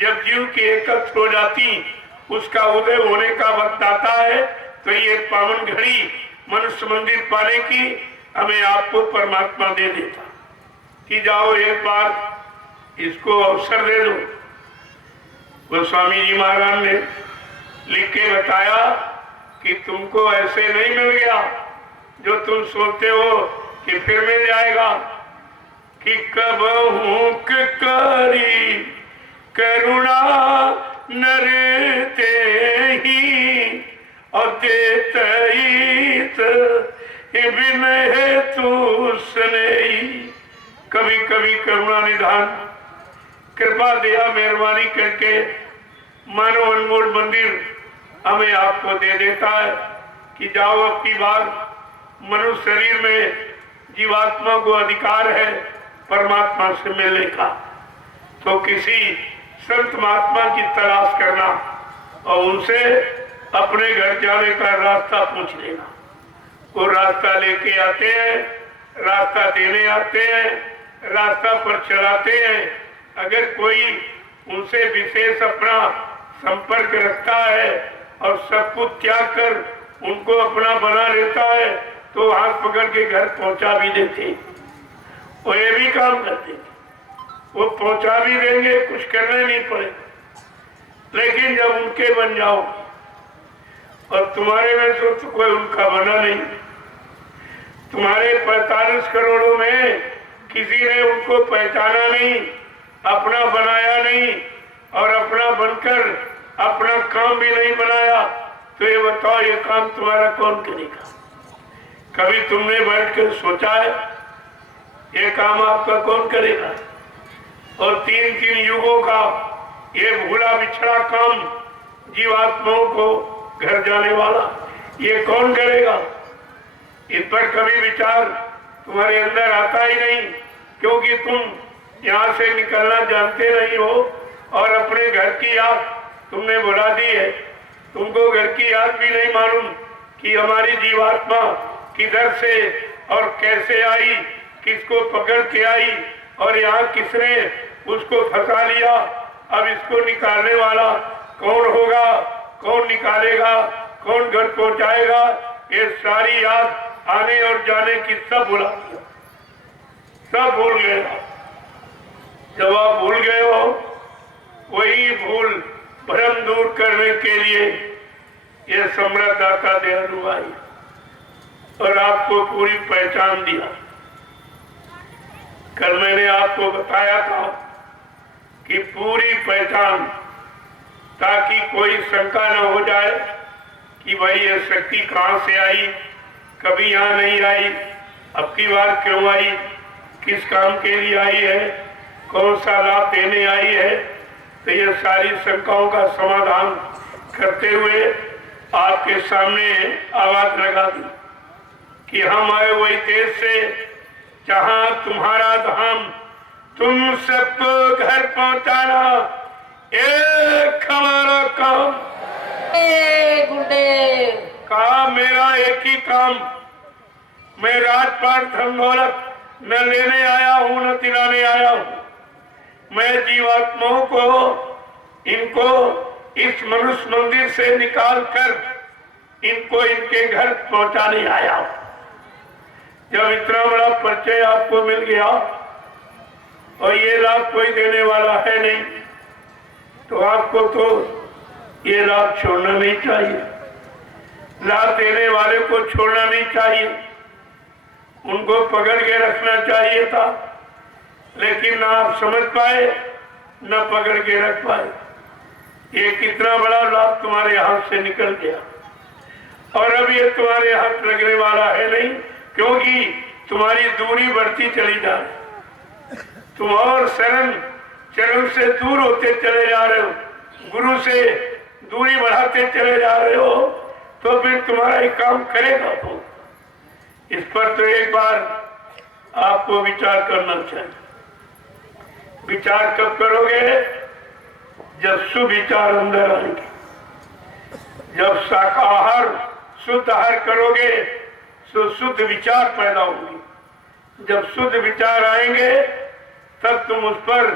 जब जीव की एकत्र हो जाती, उसका उदय होने का वक्त आता है, तो ये पावन घड़ी मनुष्य मंदिर पाने की हमें आपको परमात्मा दे देता कि जाओ एक बार इसको अवसर दे दो। गोस्वामी जी महाराज ने लिख के बताया कि तुमको ऐसे नहीं मिल गया जो तुम सोचते हो कि फिर मिल जाएगा, कि कब हूं करी करुणा नर ही और देत बिन है तू सने। कभी कभी करुणा निधान कृपा दया मेहरबानी करके मानो अनमोल मंदिर हमें आपको दे देता है कि जाओ अब की बार मनुष्य शरीर में जीवात्मा को अधिकार है परमात्मा से मिलने का, तो किसी संत महात्मा की तलाश करना और उनसे अपने घर जाने का रास्ता पूछ लेना। वो रास्ता लेके आते हैं, रास्ता देने आते हैं, रास्ता पर चलाते हैं। अगर कोई उनसे विशेष अपना संपर्क रखता है और सब कुछ त्याग कर उनको अपना बना लेता है, तो हाथ पकड़ के घर पहुंचा भी देते। वो ये भी काम करते, वो पहुंचा भी देंगे, कुछ करने नहीं पड़ेगा। लेकिन जब उनके बन जाओ और तुम्हारे में तो कोई उनका बना नहीं, तुम्हारे 45 करोड़ों में किसी ने उनको पहचाना नहीं, अपना बनाया नहीं और अपना बनकर अपना काम भी नहीं बनाया, तो ये बताओ ये काम तुम्हारा कौन करेगा? कभी तुमने बैठ कर सोचा है ये काम आपका कौन करेगा? और 3-3 युगों का ये भूला बिछड़ा काम जीवात्माओं को घर जाने वाला ये कौन करेगा? इस पर कभी विचार तुम्हारे अंदर आता ही नहीं, क्योंकि तुम यहाँ से निकलना जानते नहीं हो और अपने घर की याद तुमने भुला दी है। तुमको घर की याद भी नहीं मालूम कि हमारी जीवात्मा किधर से और कैसे आई, किसको पकड़ के आई और यहाँ किसने उसको फंसा लिया। अब इसको निकालने वाला कौन होगा, कौन निकालेगा, कौन घर पहुंचाएगा, ये सारी याद आने और जाने की सब भुला दिया, सब भूल गए। जब आप भूल गए हो, वही भूल भ्रम दूर करने के लिए ये सम्राट दाता दयालु आई और आपको पूरी पहचान दिया। कल मैंने आपको बताया था कि पूरी पहचान ताकि कोई शंका न हो जाए कि भाई ये शक्ति कहाँ से आई, कभी यहाँ नहीं आई, अब की बार क्यों आई, किस काम के लिए आई है, कौन सा लाभ देने आई है। तो ये सारी शंकाओं का समाधान करते हुए आपके सामने आवाज लगा दी कि हम आए वही देश से जहां तुम्हारा धाम, तुम सबको घर पहुंचाना एक हमारा काम। जय गुरुदेव। कहा मेरा एक ही काम, मैं राजपाट धन दौलत न लेने आया हूं न दिलाने आया हूं, मैं जीवात्माओं को इनको इस मनुष्य मंदिर से निकाल कर इनको इनके घर पहुंचाने आया हूं। जब इतना बड़ा परिचय आपको मिल गया और ये लाभ कोई देने वाला है नहीं, तो आपको तो ये लाभ छोड़ना नहीं चाहिए, लाभ देने वाले को छोड़ना नहीं चाहिए, उनको पकड़ के रखना चाहिए था, लेकिन ना आप समझ पाए न पकड़ के रख पाए। ये कितना बड़ा लाभ तुम्हारे हाथ से निकल गया और अब ये तुम्हारे हाथ लगने वाला है नहीं, क्योंकि तुम्हारी दूरी बढ़ती चली जा रही, तुम और चरण से दूर होते चले जा रहे हो, गुरु से दूरी बढ़ाते चले जा रहे हो, तो फिर तुम्हारा एक काम करेगा तो इस पर तो एक बार आपको विचार करना चाहिए। विचार कब करोगे? जब सुविचार अंदर आएंगे, जब शाकाहार शुद्ध आहार करोगे तो शुद्ध विचार पैदा होंगे, जब शुद्ध विचार आएंगे तब तुम उस पर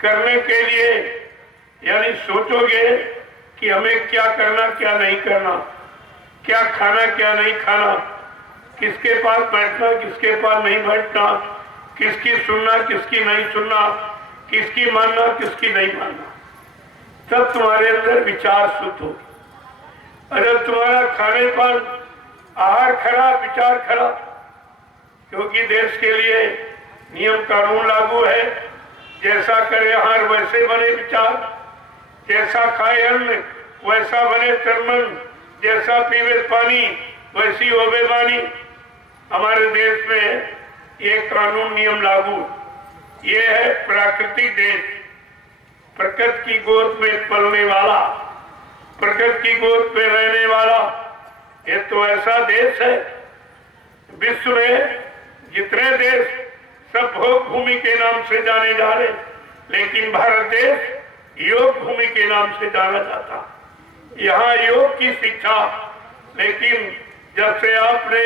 करने के लिए यानी सोचोगे कि हमें क्या करना क्या नहीं करना, क्या खाना क्या नहीं खाना, किसके पास बैठना किसके पास नहीं बैठना, किसकी सुनना किसकी नहीं सुनना, किसकी मानना किसकी नहीं मानना, तब तुम्हारे अंदर विचार शुद्ध हो। अगर तुम्हारा खाने पर आहार खराब विचार खराब, क्योंकि देश के लिए नियम कानून लागू है, जैसा करे आहार वैसे बने विचार, जैसा खाए अन्न वैसा बने तन, जैसा पीवे पानी वैसी होवे वाणी। हमारे देश में ये कानून नियम लागू, ये है प्राकृतिक देश, प्रकृति की गोद में पलने वाला, प्रकृति की गोद में रहने वाला। ये तो ऐसा देश है, विश्व में जितने देश सब भोग भूमि के नाम से जाने जा रहे, लेकिन भारत देश योग भूमि के नाम से जाना जाता। यहाँ योग की शिक्षा, लेकिन जब से आपने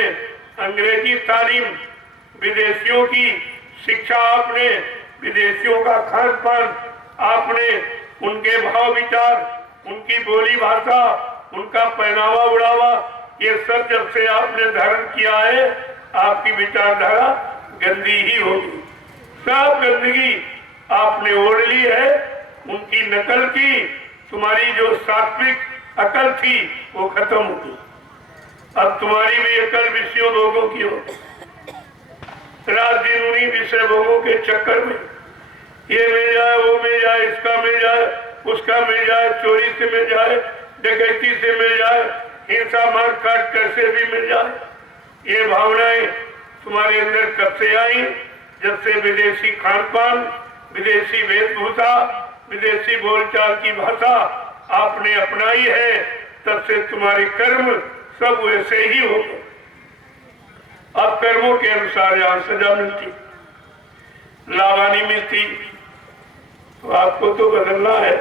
अंग्रेजी तालीम, विदेशियों की शिक्षा, आपने विदेशियों का खान पान, आपने उनके भाव विचार, उनकी बोली भाषा, उनका पहनावा उड़ावा, ये सब जब से आपने धारण किया है, आपकी विचारधारा गंदी ही होगी। सब गंदगी आपने ओढ़ ली है, उनकी नकल की, तुम्हारी जो सात्विक अकल थी वो खत्म हो गई। अब तुम्हारी भी अकल विषयों भोगों की हो, रात दिन उन्हीं विषय भोगों के चक्कर में, ये मिल जाए वो मिल जाए, इसका मिल जाए उसका मिल जाए, चोरी से मिल जाए, डकैती से मिल जाए, हिंसा मार काट कैसे भी मिल जाए। ये भावनाएं तुम्हारे अंदर कब से आई? जब से विदेशी खान पान, विदेशी वेशभूषा, विदेशी बोलचाल की भाषा आपने अपनाई है, तब से तुम्हारे कर्म सब वैसे ही हो गए। अब कर्मों के अनुसार यहाँ सजा मिलती, लावानी मिलती, तो आपको तो बदलना है।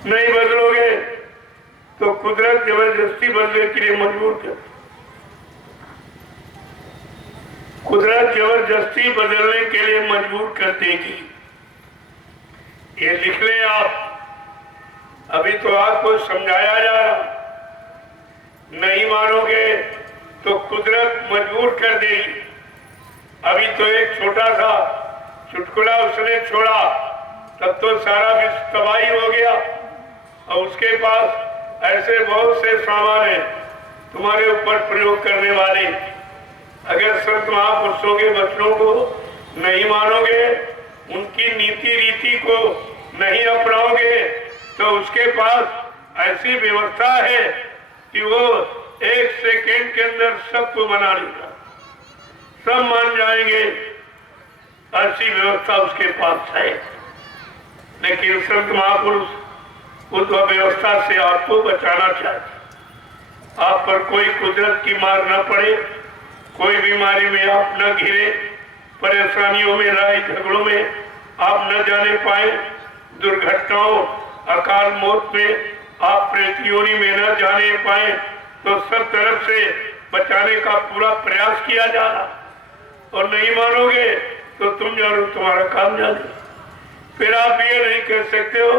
नहीं बदलोगे तो कुदरत जबरदस्ती बदलने के लिए मजबूर कर, कुदरत जबरदस्ती बदलने के लिए मजबूर कर देगी। ये लिख लें आप, अभी तो आपको समझाया जा रहा, नहीं मानोगे तो कुदरत मजबूर कर देगी। अभी तो एक छोटा सा चुटकुला उसने छोड़ा, तब तो सारा विश्व तबाही हो गया, और उसके पास ऐसे बहुत से सामान हैं तुम्हारे ऊपर प्रयोग करने वाले। अगर संत महापुरुषों के वचनों को नहीं मानोगे, उनकी नीति रीति को नहीं अपनाओगे, तो उसके पास ऐसी व्यवस्था है कि वो 1 सेकेंड के अंदर सबको मना लेगा, सब मान जाएंगे, ऐसी व्यवस्था उसके पास है। लेकिन संत महापुरुष उस व्यवस्था से आपको बचाना चाहते, आप पर कोई कुदरत की मार न पड़े, कोई बीमारी में आप न घिरे, परेशानियों में, लड़ाई झगड़ों में आप न जाने पाए, दुर्घटनाओं अकाल मौत में आप प्रेत योनि में न जाने पाए, तो सब तरफ से बचाने का पूरा प्रयास किया जा रहा। और नहीं मानोगे तो तुम जानो, तुम्हारा काम जाने। फिर आप ये नहीं कह सकते हो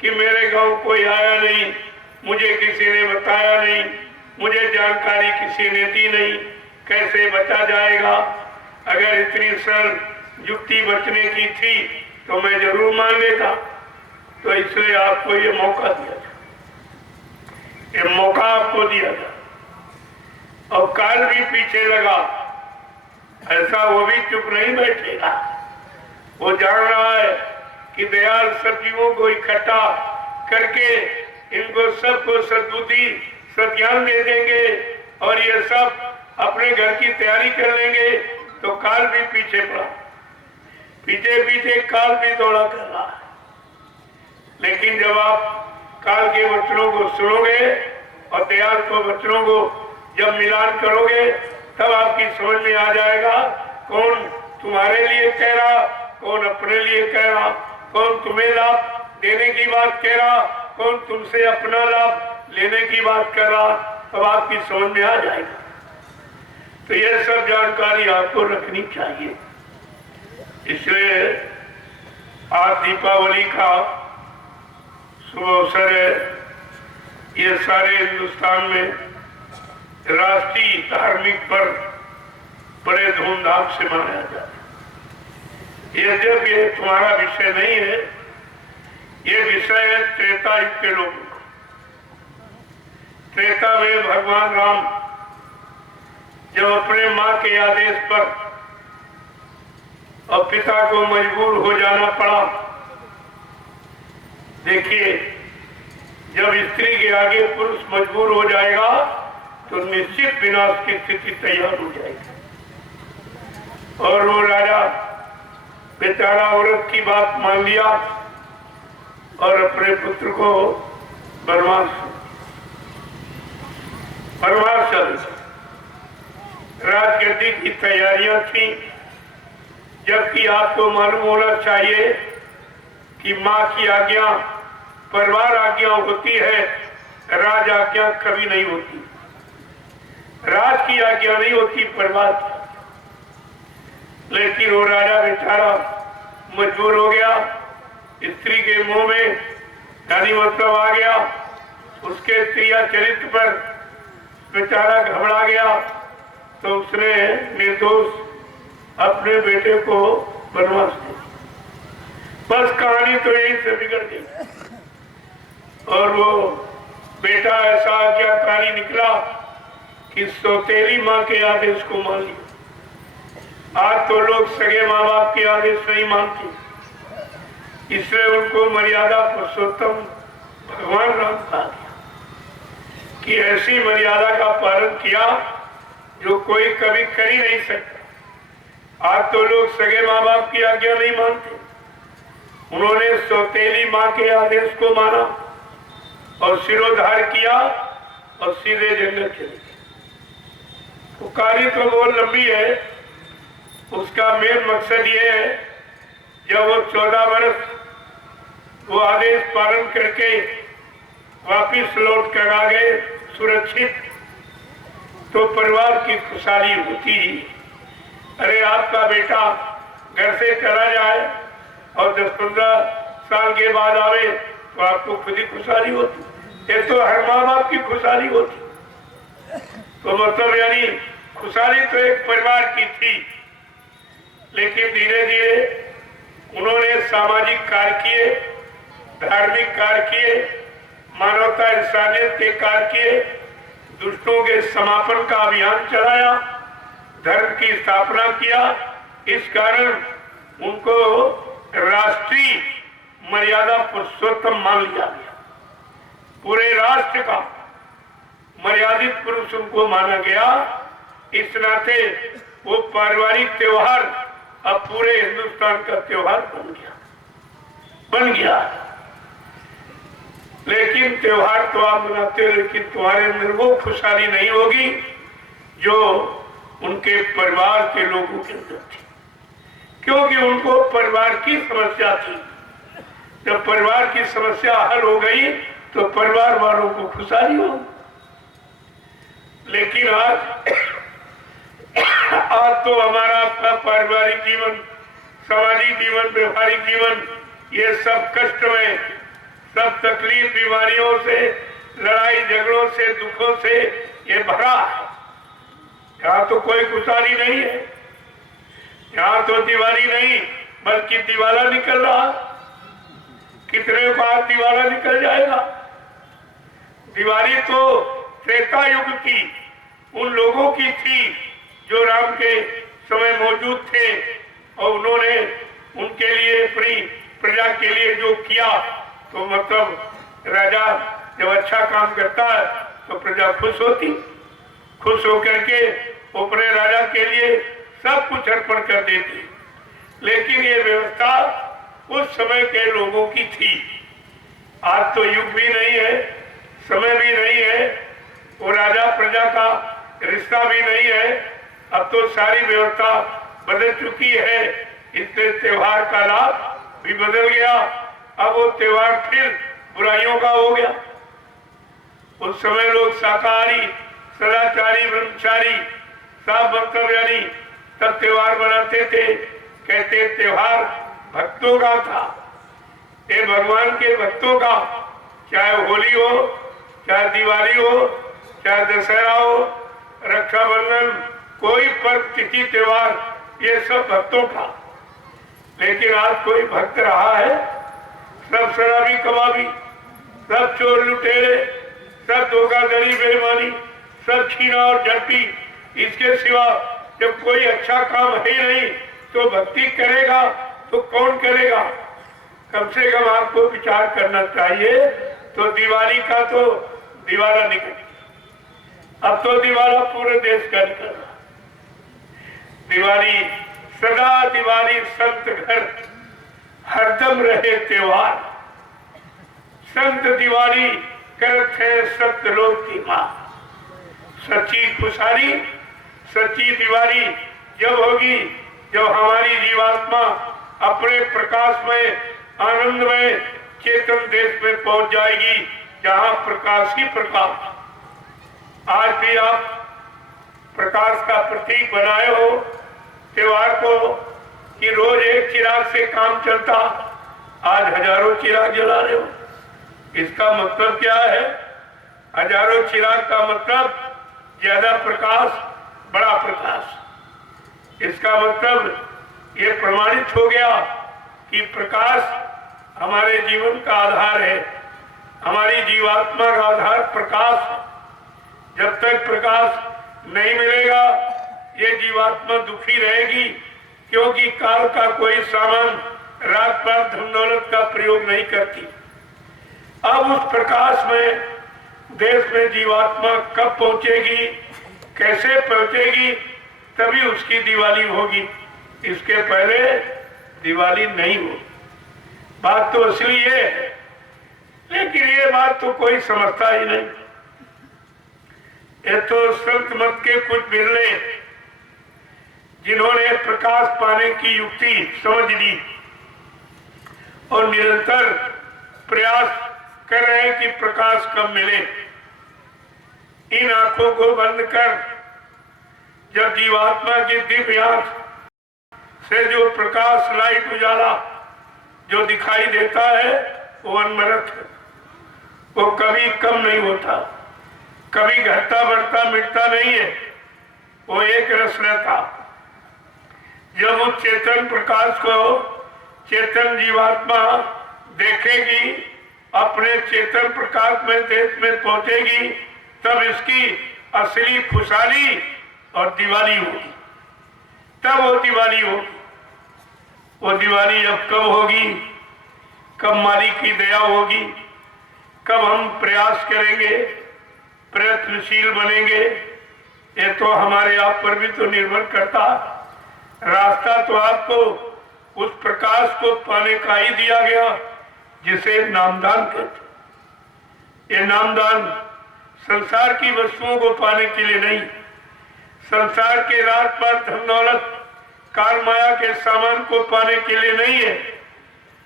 कि मेरे गांव कोई आया नहीं, मुझे किसी ने बताया नहीं, मुझे जानकारी किसी ने दी नहीं, कैसे बचा जाएगा। अगर इतनी सरल युक्ति बचने की थी तो मैं जरूर मान लेता। तो इसलिए आपको ये मौका दिया था, ये मौका आपको दिया था। और काल भी पीछे लगा, ऐसा वो भी चुप नहीं बैठेगा। वो जान रहा है कि दयाल सब जीवों को इकट्ठा करके इनको सबको सद्बुद्धि सज्ञान दे देंगे और ये सब अपने घर की तैयारी कर लेंगे। तो काल भी पीछे पड़ा, पीछे पीछे काल भी दौड़ा कर रहा है। लेकिन जब आप काल के वचनों को सुनोगे और दयाल को वचनों को जब मिलान करोगे, तब आपकी समझ में आ जाएगा कौन तुम्हारे लिए कह रहा, कौन अपने लिए कह रहा, कौन तुम्हें लाभ देने की बात कह रहा, कौन तुमसे अपना लाभ लेने की बात कर रहा। तब आपकी समझ में आ जाएगा। तो यह सब जानकारी आपको रखनी चाहिए। इसलिए आज दीपावली का शुभ अवसर है। ये सारे हिंदुस्तान में राष्ट्रीय धार्मिक पर्व बड़े धूमधाम से मनाया जाता है। यद्यप ये तुम्हारा विषय नहीं है, ये विषय है त्रेता युग के लोगों का। त्रेता में भगवान राम जब अपने मां के आदेश पर और पिता को मजबूर हो जाना पड़ा। देखिए, जब स्त्री के आगे पुरुष मजबूर हो जाएगा तो निश्चित विनाश की स्थिति तैयार हो जाएगी। और वो राजा बेचारा औरत की बात मान लिया और अपने पुत्र को वनवास चल। राजगद्दी की तैयारियां थी, जबकि आपको मालूम होना चाहिए कि मां की आज्ञा परिवार आज्ञा होती है, राज आज्ञा कभी नहीं होती। राज की आज्ञा नहीं होती, परिवार की। लेकिन वो राजा बेचारा मजबूर हो गया, स्त्री के मुंह में यानी मतलब आ गया, उसके क्रिया चरित्र पर बेचारा घबरा गया। तो उसने निर्दोष अपने बेटे को वनवास दिया। बस कहानी तो यहीं से बिगड़ गई। और वो बेटा ऐसा आज्ञाकारी निकला कि सौतेली माँ के आदेश को मान लिया। आज तो लोग सगे माँ बाप के आदेश नहीं मानते, इसलिए उनको मर्यादा पुरुषोत्तम भगवान राम कहा गया कि ऐसी मर्यादा का पालन किया जो कोई कभी कर ही नहीं सकता। आज तो लोग सगे माँ बाप की आज्ञा नहीं मानते, उन्होंने सौतेली माँ के आदेश को माना और सिरोधार किया और सीधे जंगल चले गए। तो कहानी तो बहुत लंबी है, उसका मेन मकसद ये है, जब वो 14 वर्ष वो आदेश पालन करके वापिस लौट कर आ गए सुरक्षित, तो परिवार की खुशहाली होती ही। अरे आपका बेटा घर से चला जाए और 10-15 साल के बाद आवे तो आपको खुद ही खुशहाली होती। ये तो हर माँ बाप की खुशहाली होती। तो मतलब यानी खुशहाली तो एक परिवार की थी। लेकिन धीरे धीरे उन्होंने सामाजिक कार्य किए, धार्मिक कार्य किए, मानवता इंसानियत के कार्य किए, दुष्टों के समापन का अभियान चलाया, धर्म की स्थापना किया। इस कारण उनको राष्ट्रीय मर्यादा पुरुषोत्तम मान लिया गया। पूरे राष्ट्र का मर्यादित पुरुष उनको माना गया। इस नाते वो पारिवारिक त्योहार अब पूरे हिंदुस्तान का त्योहार बन गया। लेकिन त्योहार तो आप मनाते हो, लेकिन तुम्हारे अंदर वो खुशहाली नहीं होगी जो उनके परिवार के लोगों के अंदर थी, क्योंकि उनको परिवार की समस्या थी। जब परिवार की समस्या हल हो गई तो परिवार वालों को खुशहाली हो। लेकिन आज तो हमारा अपना पारिवारिक जीवन, सामाजिक जीवन, व्यवहारिक जीवन, ये सब कष्ट में, सब तकलीफ, बीमारियों से, लड़ाई झगड़ों से, दुखों से ये भरा है। यहाँ तो कोई खुशहाली नहीं है। यहाँ तो दिवाली नहीं बल्कि दिवाला निकल रहा। कितने को आज दिवाला निकल जाएगा। दिवाली तो त्रेता युग की उन लोगों की थी जो राम के समय मौजूद थे और उन्होंने उनके लिए, अपनी प्रजा के लिए जो किया, तो मतलब राजा जब अच्छा काम करता है तो प्रजा खुश होती। खुश होकर के अपने राजा के लिए सब कुछ अर्पण कर देती। लेकिन ये व्यवस्था उस समय के लोगों की थी। आज तो युग भी नहीं है, समय भी नहीं है, वो राजा प्रजा का रिश्ता भी नहीं है। अब तो सारी व्यवस्था बदल चुकी है, इसलिए त्योहार का लाभ भी बदल गया। अब वो त्योहार फिर बुराइयों का हो गया। उस समय लोग शाकाहारी, सदाचारी, ब्रह्मचारी, साफ वक्तव्यानी सब त्योहार मनाते थे। कहते त्योहार भक्तों का था, ये भगवान के भक्तों का, चाहे होली हो, चाहे दिवाली हो, चाहे दशहरा हो, रक्षाबंधन, कोई पर्व, तिथि, त्योहार, ये सब भक्तों का। लेकिन आज कोई भक्त रहा है? सब शराबी कबाबी, सब चोर लुटेरे, सब धोखाधड़ी, बेईमानी, सब छीना और झड़पी। इसके सिवा जब कोई अच्छा काम है नहीं तो भक्ति करेगा तो कौन करेगा? कम से कम आपको विचार करना चाहिए। तो दिवाली का तो दिवाला निकल, अब तो दिवाला पूरे देश का निकल रहा। दिवाली सदा दिवाली संत घर, हरदम रहे त्योहार। संत दिवाली करत है सत्य लोक की मां। सच्ची खुशहाली, सच्ची दिवाली जब होगी जब हमारी जीवात्मा अपने प्रकाश में, आनंद में, चेतन देश में पहुंच जाएगी, जहां प्रकाश ही प्रकाश। आज भी आप प्रकाश का प्रतीक बनाए हो त्योहार को कि रोज एक चिराग से काम चलता, आज हजारों चिराग जला रहे हो। इसका मतलब क्या है? हजारों चिराग का मतलब ज्यादा प्रकाश, बड़ा प्रकाश। इसका मतलब ये प्रमाणित हो गया कि प्रकाश हमारे जीवन का आधार है, हमारी जीवात्मा का आधार प्रकाश है। जब तक प्रकाश नहीं मिलेगा ये जीवात्मा दुखी रहेगी, क्योंकि काल का कोई सामान रात भर धन दौलत का प्रयोग नहीं करती। अब उस प्रकाश में देश में जीवात्मा कब पहुंचेगी, कैसे पहुंचेगी, तभी उसकी दिवाली होगी। इसके पहले दिवाली नहीं होगी। बात तो असली ये है, लेकिन ये बात तो कोई समझता ही नहीं। ये तो संत मत के कुछ बिरले जिन्होंने प्रकाश पाने की युक्ति समझ ली और निरंतर प्रयास कर रहे हैं कि प्रकाश कब मिले। इन आंखों को बंद कर जब जीवात्मा की दिव्य आंख से जो प्रकाश, लाइट, उजाला जो दिखाई देता है वो अनवरत है, वो कभी कम नहीं होता, कभी घटता बढ़ता मिटता नहीं है, वो एक रस रहता। जब उस चेतन प्रकाश को चेतन जीवात्मा देखेगी, अपने चेतन प्रकाश में देश में पहुंचेगी, तब इसकी असली खुशहाली और दिवाली होगी। तब वो दिवाली होगी। वो दिवाली अब कब होगी? कब मालिक की दया होगी, कब हम प्रयास करेंगे, प्रयत्नशील बनेंगे, ये तो हमारे आप पर भी तो निर्भर करता। रास्ता तो आपको उस प्रकाश को पाने का ही दिया गया जिसे नामदान कहते। ये नामदान संसार की वस्तुओं को पाने के लिए नहीं, संसार के रात पात धन दौलत काल माया के सामान को पाने के लिए नहीं है।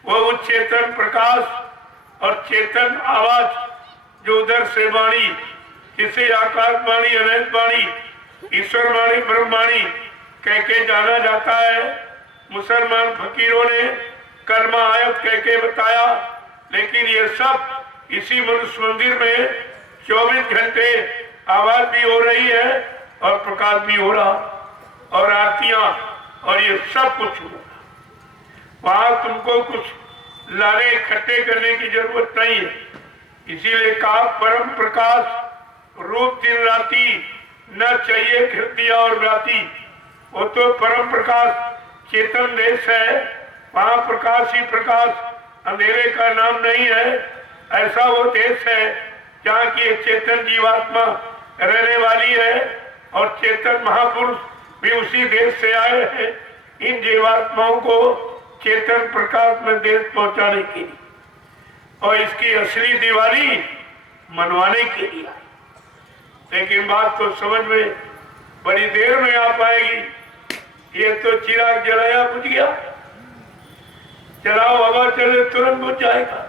वो उस चेतन प्रकाश और चेतन आवाज जो उधर से वाणी, जिसे आकाश वाणी, अनंत वाणी, ईश्वर वाणी, ब्रह्मवाणी कह के जाना जाता है। मुसलमान फकीरों ने कलमा आयत कह के बताया, लेकिन ये सब इसी मनुष्य मंदिर में 24 घंटे आवाज भी हो रही है और प्रकाश भी हो रहा और आरतियां और ये सब कुछ हो रहा। वहां तुमको कुछ लाने इकट्ठे करने की जरूरत नहीं है। इसीलिए कहा परम प्रकाश रूप दिन राती न चाहिए घृतिया और व्याति। वो तो परम प्रकाश चेतन देश है, वहां प्रकाश ही प्रकाश, अंधेरे का नाम नहीं है। ऐसा वो देश है जहाँ की चेतन जीवात्मा रहने वाली है और चेतन महापुरुष भी उसी देश से आए हैं इन जीवात्माओं को चेतन प्रकाश में देश पहुंचाने के लिए और इसकी असली दिवाली मनवाने के लिए। लेकिन बात तो समझ में बड़ी देर में आ पाएगी। ये तो चिराग जलाया बुझ गया, चलाओ हवा चले तुरंत बुझ जाएगा।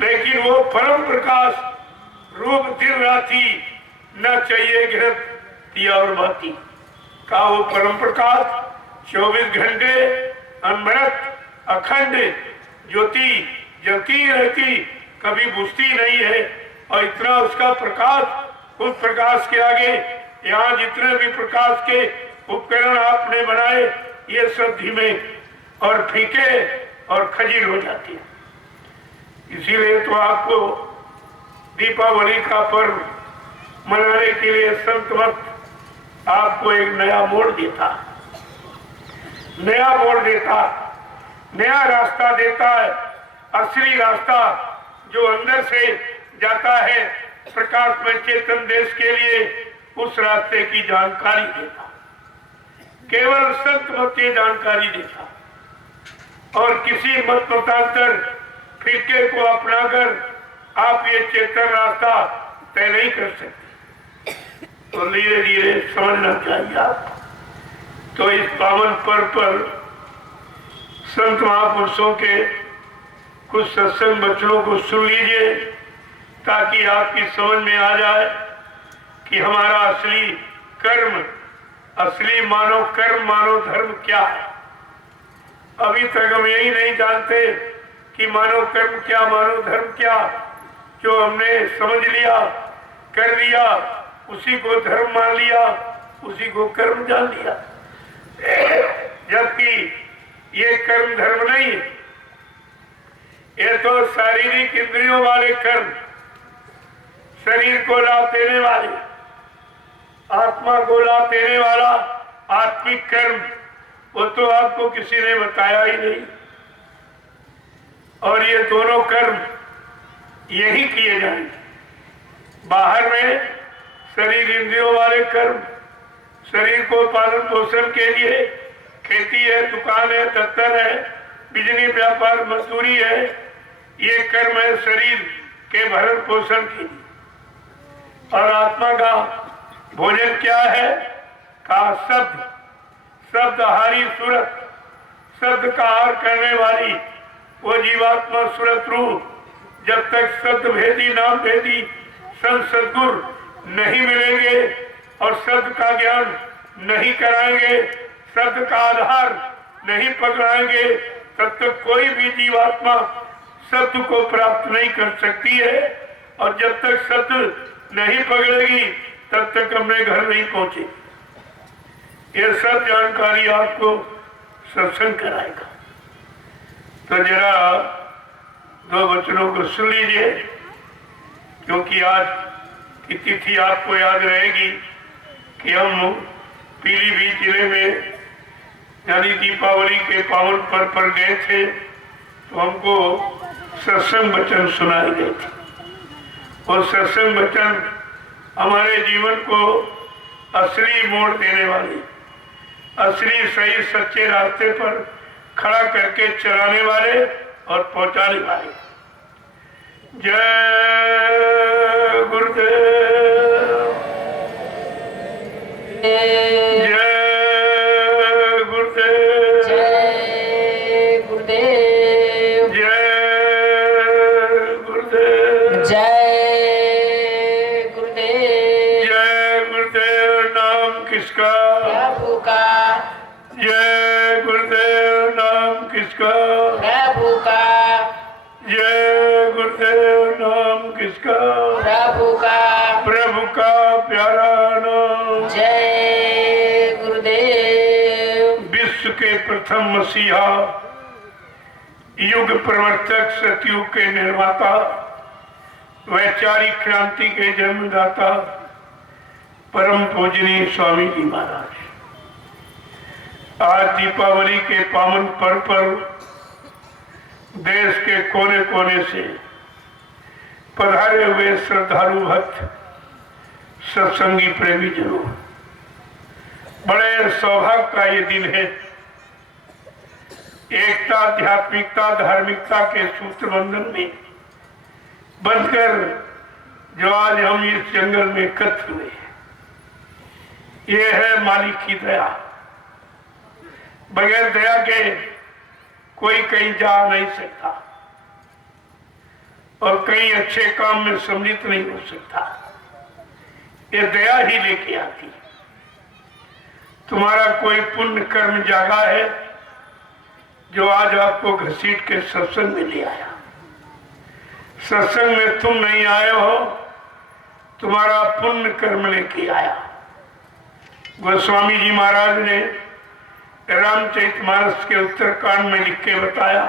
लेकिन वो परम प्रकाश रूप दिन राती न चाहिए घृत दिया और बाती का वो परम प्रकाश 24 घंटे अनवरत अखंड ज्योति जलती रहती, कभी बुझती नहीं है। और इतना उसका प्रकाश, उस प्रकाश के आगे यहाँ जितने भी प्रकाश के उपकरण आपने बनाए ये सब धीमे और फीके और खजील हो जाती है। इसीलिए तो आपको दीपावली का पर्व मनाने के लिए संत वक्त आपको एक नया मोड़ देता, नया मोड़ देता, नया रास्ता देता है। असली रास्ता जो अंदर से जाता है प्रकाश में चेतन देश के लिए, उस रास्ते की जानकारी देता। केवल संत मत की जानकारी देता और किसी मत मतांतर फिरके को अपनाकर आप ये चेतन रास्ता तय नहीं कर सकते। तो धीरे धीरे समझना चाहिए आप। तो इस पावन पर्व पर संत महापुरुषों के कुछ सत्संग वचनों को सुन लीजिए ताकि आपकी समझ में आ जाए कि हमारा असली कर्म, असली मानव कर्म, मानव धर्म क्या है। अभी तक हम यही नहीं जानते कि मानव कर्म क्या, मानव धर्म क्या। जो हमने समझ लिया, कर लिया, उसी को धर्म मान लिया, उसी को कर्म जान लिया। जबकि ये कर्म धर्म नहीं है, ये तो शारीरिक इंद्रियों वाले कर्म, शरीर को लाभ देने वाले, आत्मा को लाभ देने वाला आत्मिक कर्म, वो तो आपको किसी ने बताया ही नहीं। और ये दोनों कर्म यही किए जाएंगे। बाहर में शरीर इंद्रियों वाले कर्म, शरीर को पालन पोषण के लिए खेती है, दुकान है, दफ्तर है, बिजली व्यापार मजदूरी है, ये कर्म है शरीर के भरण पोषण के लिए। और आत्मा का भोजन क्या है? का शब्द, शब्दहारी सूरत, शब्द का आहार करने वाली वो जीवात्मा सूरत रूप। जब तक शब्द भेदी नाम भेदी संत सद्गुरु नहीं मिलेंगे और शब्द का ज्ञान नहीं कराएंगे, शब्द का आधार नहीं पकड़ाएंगे, तब तक कोई भी जीवात्मा शब्द को प्राप्त नहीं कर सकती है। और जब तक शब्द नहीं पकड़ेगी तब तक हमने घर नहीं पहुंचे। ये सब जानकारी आपको सत्संग कराएगा। तो जरा दो वचनों को सुन लीजिए, क्योंकि आज की तिथि आपको याद रहेगी कि हम पीलीभीत जिले में यानी दीपावली के पावन पर्व पर गए थे, तो हमको सत्संग वचन सुनाए गए थे। और सत्संग वचन हमारे जीवन को असली मोड़ देने वाली, असली सही सच्चे रास्ते पर खड़ा करके चलाने वाले और पहुंचाने वाले। जय गुरुदेव, जय गुरुदेव, जय गुरुदेव, जय गुरुदेव, जय गुरुदेव। जय गुरुदेव नाम किसका, प्रभु का, जय गुरुदेव नाम किसका, प्रभु का, जय गुरुदेव नाम किसका, प्रभु का, प्रभु का प्यारा नाम। जय गुरुदेव। विश्व के प्रथम मसीहा, युग प्रवर्तक, सतयुग के निर्माता, वैचारिक क्रांति के जन्मदाता, परम पूजनीय स्वामी जी महाराज, आज दीपावली के पावन पर्व पर देश के कोने कोने से पधारे हुए श्रद्धालु भक्त, सत्संगी प्रेमी जनों, बड़े सौभाग्य का ये दिन है। एकता, आध्यात्मिकता, धार्मिकता के सूत्र बंधन में बंधकर जो आज हम इस जंगल में एकत्र हुए हैं, ये है मालिक की दया। बगैर दया के कोई कहीं जा नहीं सकता और कहीं अच्छे काम में सम्मिलित नहीं हो सकता। ये दया ही लेके आती। तुम्हारा कोई पुण्य कर्म जागा है जो आज आपको घसीट के सत्संग में ले आया। सत्संग में तुम नहीं आए हो, तुम्हारा पुण्य कर्म लेके आया। गोस्वामी जी महाराज ने रामचरितमानस के उत्तरकांड में लिख के बताया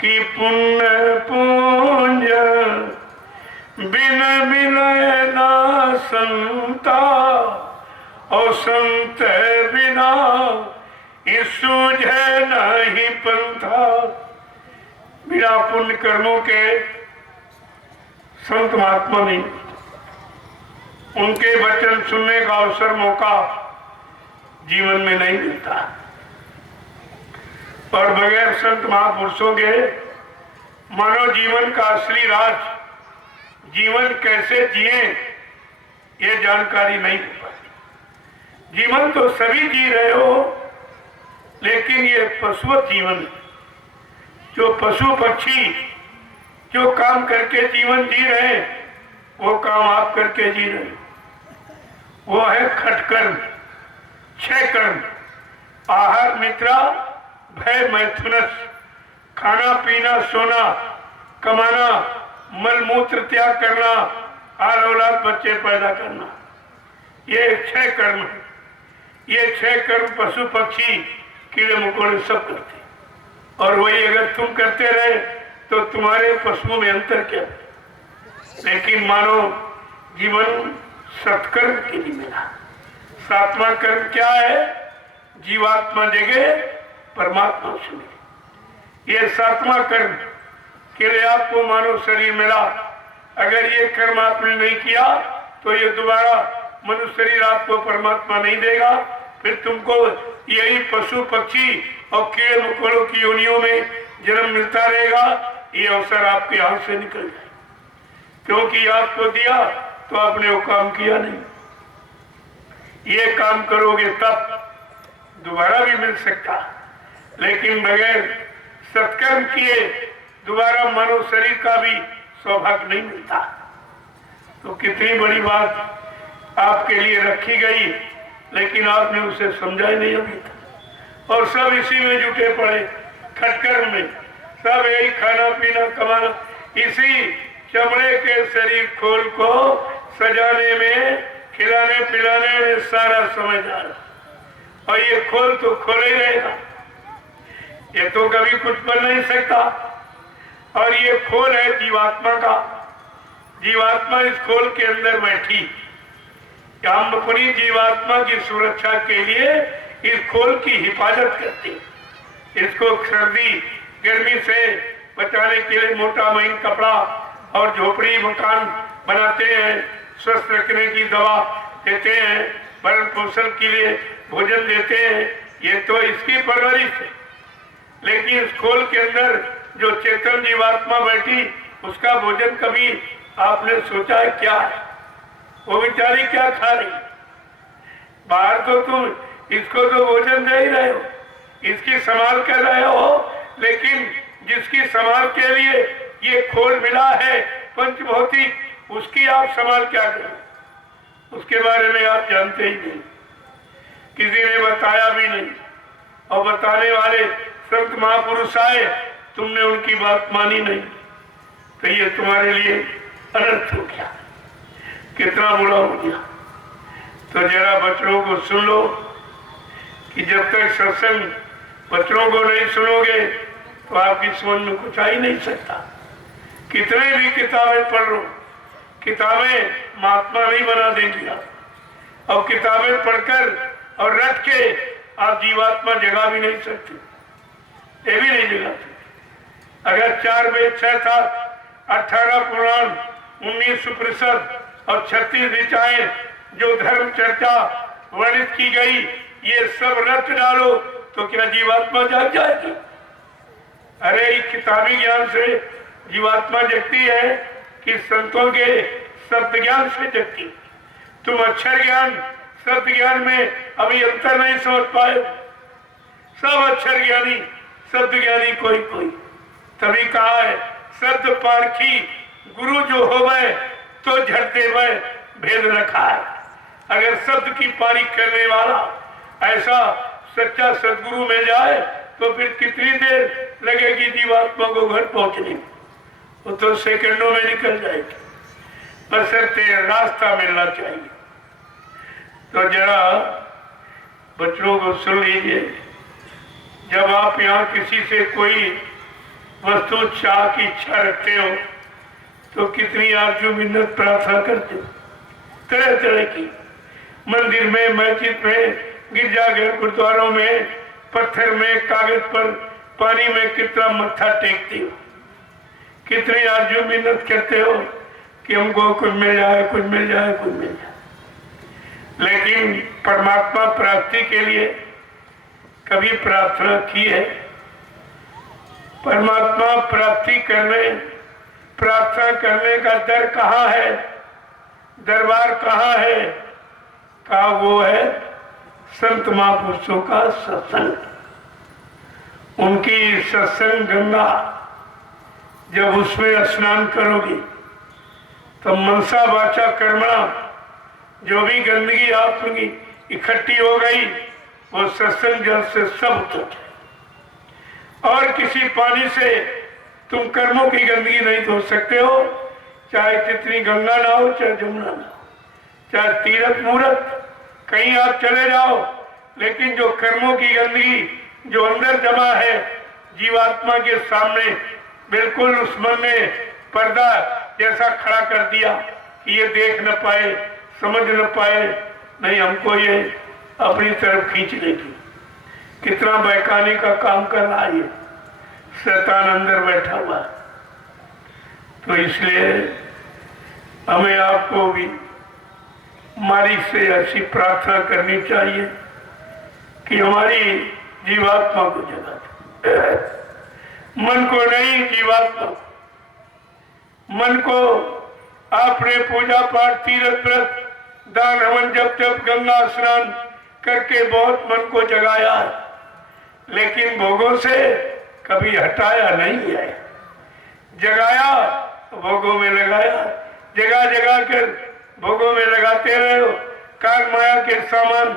कि पुण्य पुंज बिन मिलय ना संता, और संत बिना सूझे नहीं पंथा। बिना पुण्य कर्मों के संत महात्मा नहीं, उनके वचन सुनने का अवसर, मौका जीवन में नहीं मिलता। और बगैर संत महापुरुषों के मानव जीवन का असली राज, जीवन कैसे जिए, ये जानकारी नहीं हो पाती। जीवन तो सभी जी रहे हो, लेकिन ये पशुवत जीवन है। जो पशु पक्षी जो काम करके जीवन जी रहे, वो काम आप करके जी रहे, वो है खटकर्म, छह कर्म। आहार निद्रा भय मैथुनस, खाना पीना सोना, कमाना, मल मूत्र त्याग करना, आल औलाद बच्चे पैदा करना, ये छह कर्म है। ये छह कर्म पशु पक्षी कीड़े मकोड़े सब करते, और वही अगर तुम करते रहे तो तुम्हारे पशुओं में अंतर क्या है। लेकिन मानो जीवन सत्कर्म के लिए मिला। सातवां कर्म क्या है? जीवात्मा जगे परमात्मा सुने। ये सातवां कर्म के लिए आपको मानव शरीर मिला। अगर ये कर्म आपने नहीं किया तो ये दोबारा मनुष्य शरीर आपको परमात्मा नहीं देगा। फिर तुमको यही पशु पक्षी और कीड़े मकोड़ों की योनियों में जन्म मिलता रहेगा। ये अवसर आपके हाथ से निकल जाए, क्योंकि आपको दिया तो आपने वो काम किया नहीं। ये काम करोगे तब दोबारा भी मिल सकता, लेकिन बगैर सत्कर्म किए दोबारा मानव शरीर का भी सौभाग्य नहीं मिलता। तो कितनी बड़ी बात आपके लिए रखी गई, लेकिन आपने उसे समझा ही नहीं अभी तक। और सब इसी में जुटे पड़े, खटकर्म में। सब यही खाना पीना कमाना, इसी चमड़े के शरीर खोल को सजाने में, खिलाने पिलाने में सारा समय जा रहा। और ये खोल तो खोल ही रहेगा, ये तो कभी कुछ बन नहीं सकता। और ये खोल है जीवात्मा का। जीवात्मा इस खोल के अंदर बैठी। हम अपनी जीवात्मा की सुरक्षा के लिए इस खोल की हिफाजत करते हैं। इसको सर्दी गर्मी से बचाने के लिए मोटा महीन कपड़ा और झोपड़ी मकान बनाते हैं, स्वस्थ रखने की दवा देते हैं, भरण पोषण के लिए भोजन देते हैं, ये तो इसकी परवरिश है। लेकिन इस खोल के अंदर जो चेतन जीवात्मा बैठी, उसका भोजन कभी आपने सोचा है क्या है? वो बेचारी क्या खा रही? बाहर तो तुम इसको तो भोजन दे ही रहे हो, इसकी संभाल कर रहे हो, लेकिन जिसकी संभाल के लिए ये खोल मिला है पंचभौतिक, उसकी आप संभाल क्या करें? उसके बारे में आप जानते ही नहीं, किसी ने बताया भी नहीं, और बताने वाले संत महापुरुष आए, तुमने उनकी बात मानी नहीं, तो ये तुम्हारे लिए अनर्थ हो गया, कितना बुरा हो गया। तो जरा बच्चों को सुन लो कि जब तक सत्संग बच्चों को नहीं सुनोगे तो आपकी समझ में कुछ आ ही नहीं सकता। कितने भी किताबें पढ़ लो, किताबें महात्मा नहीं बना देंगी आप, और किताबें पढ़कर और रट के आप जीवात्मा जगा भी नहीं सकते, ये भी नहीं जगा सकते। अगर 4 वेद 6 था, 18 पुराण, 19 उपनिषद और 36 ऋचाएं जो धर्म चर्चा वर्णित की गई, ये सब रट डालो तो क्या जीवात्मा जाग जाएगी? अरे इस किताबी ज्ञान से जीवात्मा जगती है कि संतों के शब्द ज्ञान से जगती? तुम अक्षर ज्ञान शब्द ज्ञान में अभी अंतर नहीं समझ पाए। सब अक्षर ज्ञानी शब्द ज्ञानी कोई कोई, तभी कहा है शब्द पारखी गुरु जो होवे तो झटते वह भेद रखा है। अगर शब्द की पारी करने वाला ऐसा सच्चा सदगुरु में जाए तो फिर कितनी देर लगेगी जीवात्मा को घर पहुंचने में? वो तो सेकंडों में निकल जाएगी, बशर्ते रास्ता मिलना चाहिए। तो जरा बच्चों को सुन लीजिए, जब आप यहाँ किसी से कोई वस्तु चाह की इच्छा रखते हो तो कितनी आरजू मिन्नत प्रार्थना करते हो, तरह तरह की। मंदिर में, मस्जिद में, गिरजाघर, गुरुद्वारों में, पत्थर में, कागज पर, पानी में कितना मत्था टेकते हो, कितनी आरजू मिन्नत करते हो कि हमको कुछ मिल जाए, कुछ मिल जाए, कुछ मिल जाए। लेकिन परमात्मा प्राप्ति के लिए कभी प्रार्थना की है? परमात्मा प्राप्ति करने, प्रार्थना करने का दर कहाँ है, दरबार कहाँ है? कहा वो है संत महापुरुषों का सत्संग, उनकी सत्संग गंगा। जब उसमें स्नान करोगी तो मनसा वाचा कर्मणा जो भी गंदगी आप में इकट्ठी हो गई वो सत्संग जल से सब उतर जाए। और किसी पानी से तुम कर्मों की गंदगी नहीं धो सकते हो, चाहे कितनी गंगा ना हो, चाहे जमुना ना हो, चाहे तीर्थ मूर्त कहीं आप चले जाओ, लेकिन जो कर्मों की गंदगी जो अंदर जमा है जीवात्मा के सामने, बिल्कुल उस मन ने पर्दा जैसा खड़ा कर दिया कि ये देख न पाए, समझ न पाए, नहीं हमको ये अपनी तरफ खींच लेगी। कितना बहकाने का काम कर रहा है ये शैतान अंदर बैठा हुआ। तो इसलिए हमें आपको भी हमारी से ऐसी प्रार्थना करनी चाहिए कि हमारी जीवात्मा को जगा दे, मन को नहीं, जीवात्मा। मन को आपने पूजा पाठ, तीर्थ व्रत, दान हवन, जब जब गंगा स्नान करके बहुत मन को जगाया है, लेकिन भोगों से कभी हटाया नहीं है। जगाया तो भोगों में लगाया, जगा जगा कर भोगों में लगाते रहे हो। कार माया के सामान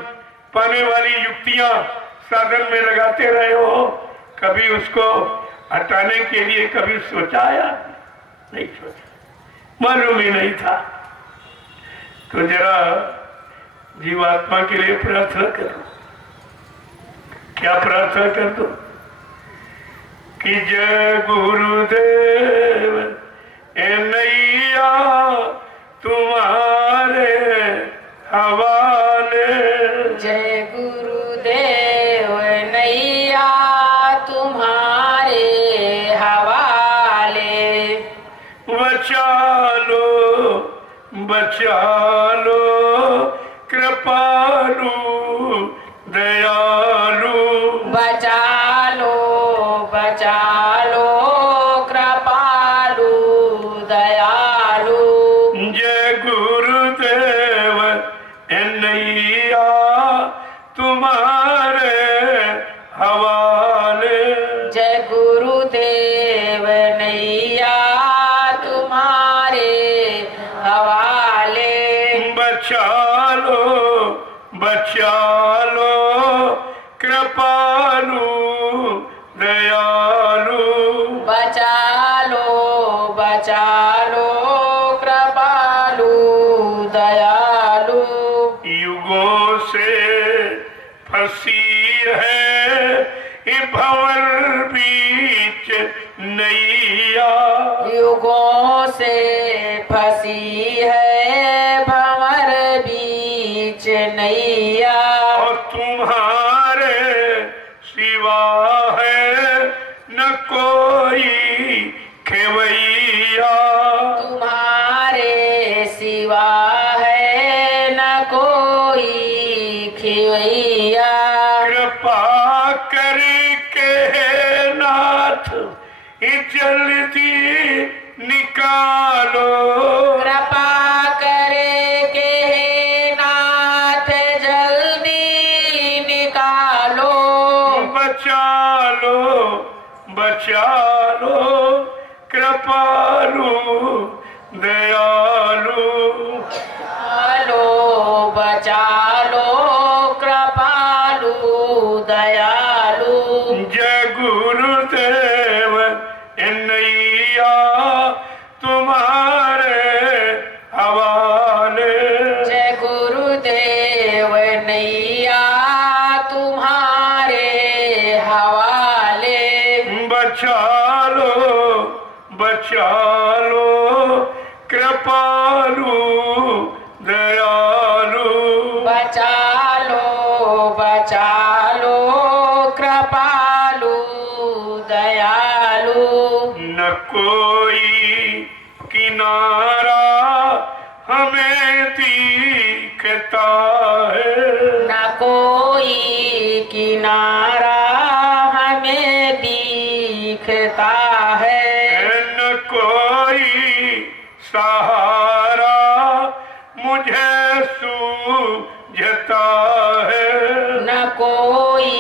पाने वाली युक्तियां साधन में लगाते रहे हो, कभी उसको हटाने के लिए कभी सोचा या नहीं सोचा, मालूम ही नहीं था। तो जरा जीवात्मा के लिए प्रार्थना करो। क्या प्रार्थना कर दो कि जय गुरुदेव नैया तुम्हारे हवाले, जय गुरुदेव नैया तुम्हारे हवाले, बचा बचा लो कृपालु दयालु। बचा लो कृपालु दयालु। जय गुरुदेव एनैया तुम्हारे हवाले। जय गुरुदेव नैया तुम्हारे हवाले। बचा लो कृपालु दयालु। बचा लो कृपालु दयालु। युगों से फंसी है ये भंवर बीच नैया। युगों से फंसी है भंवर बीच नैया। और तुम्हारे सिवा है न कोई खेवैया। तुम्हारे सिवा है न कोई खिवैया। कृपा करके नाथ ये जल्दी निकालो। कृपा करके नाथ जल्दी निकालो। बचा लो कृपालु दयालु। बचा लो कृपालु दयालु। जय गुरुदेव एनैया तुम्हारे हवाले। जय गुरुदेव नैया तुम्हारे हवाले। बचा लो कृपालु दयालु। बचा लो कृपालु दयालु। न कोई किनारा हमें दिखता है। न कोई किनारा हमें दिखता है। न कोई सहारा मुझे सूझता है। न कोई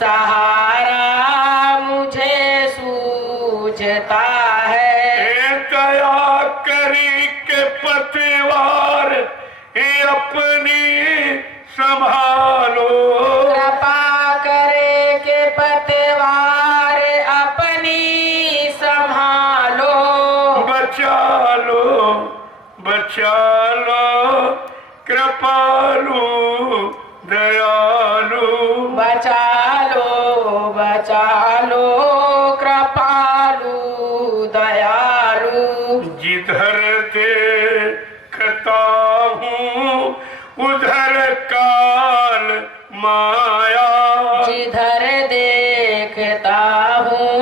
सहारा मुझे सूझता है। दया करी के पतवार अपनी संभालो। कृपा करे के पतवार अपनी संभालो। बचा लो कृपालु दयालु। बचा लो कृपालु दयालु। जिधर देखता हूँ उधर काल माया। जिधर देखता हूँ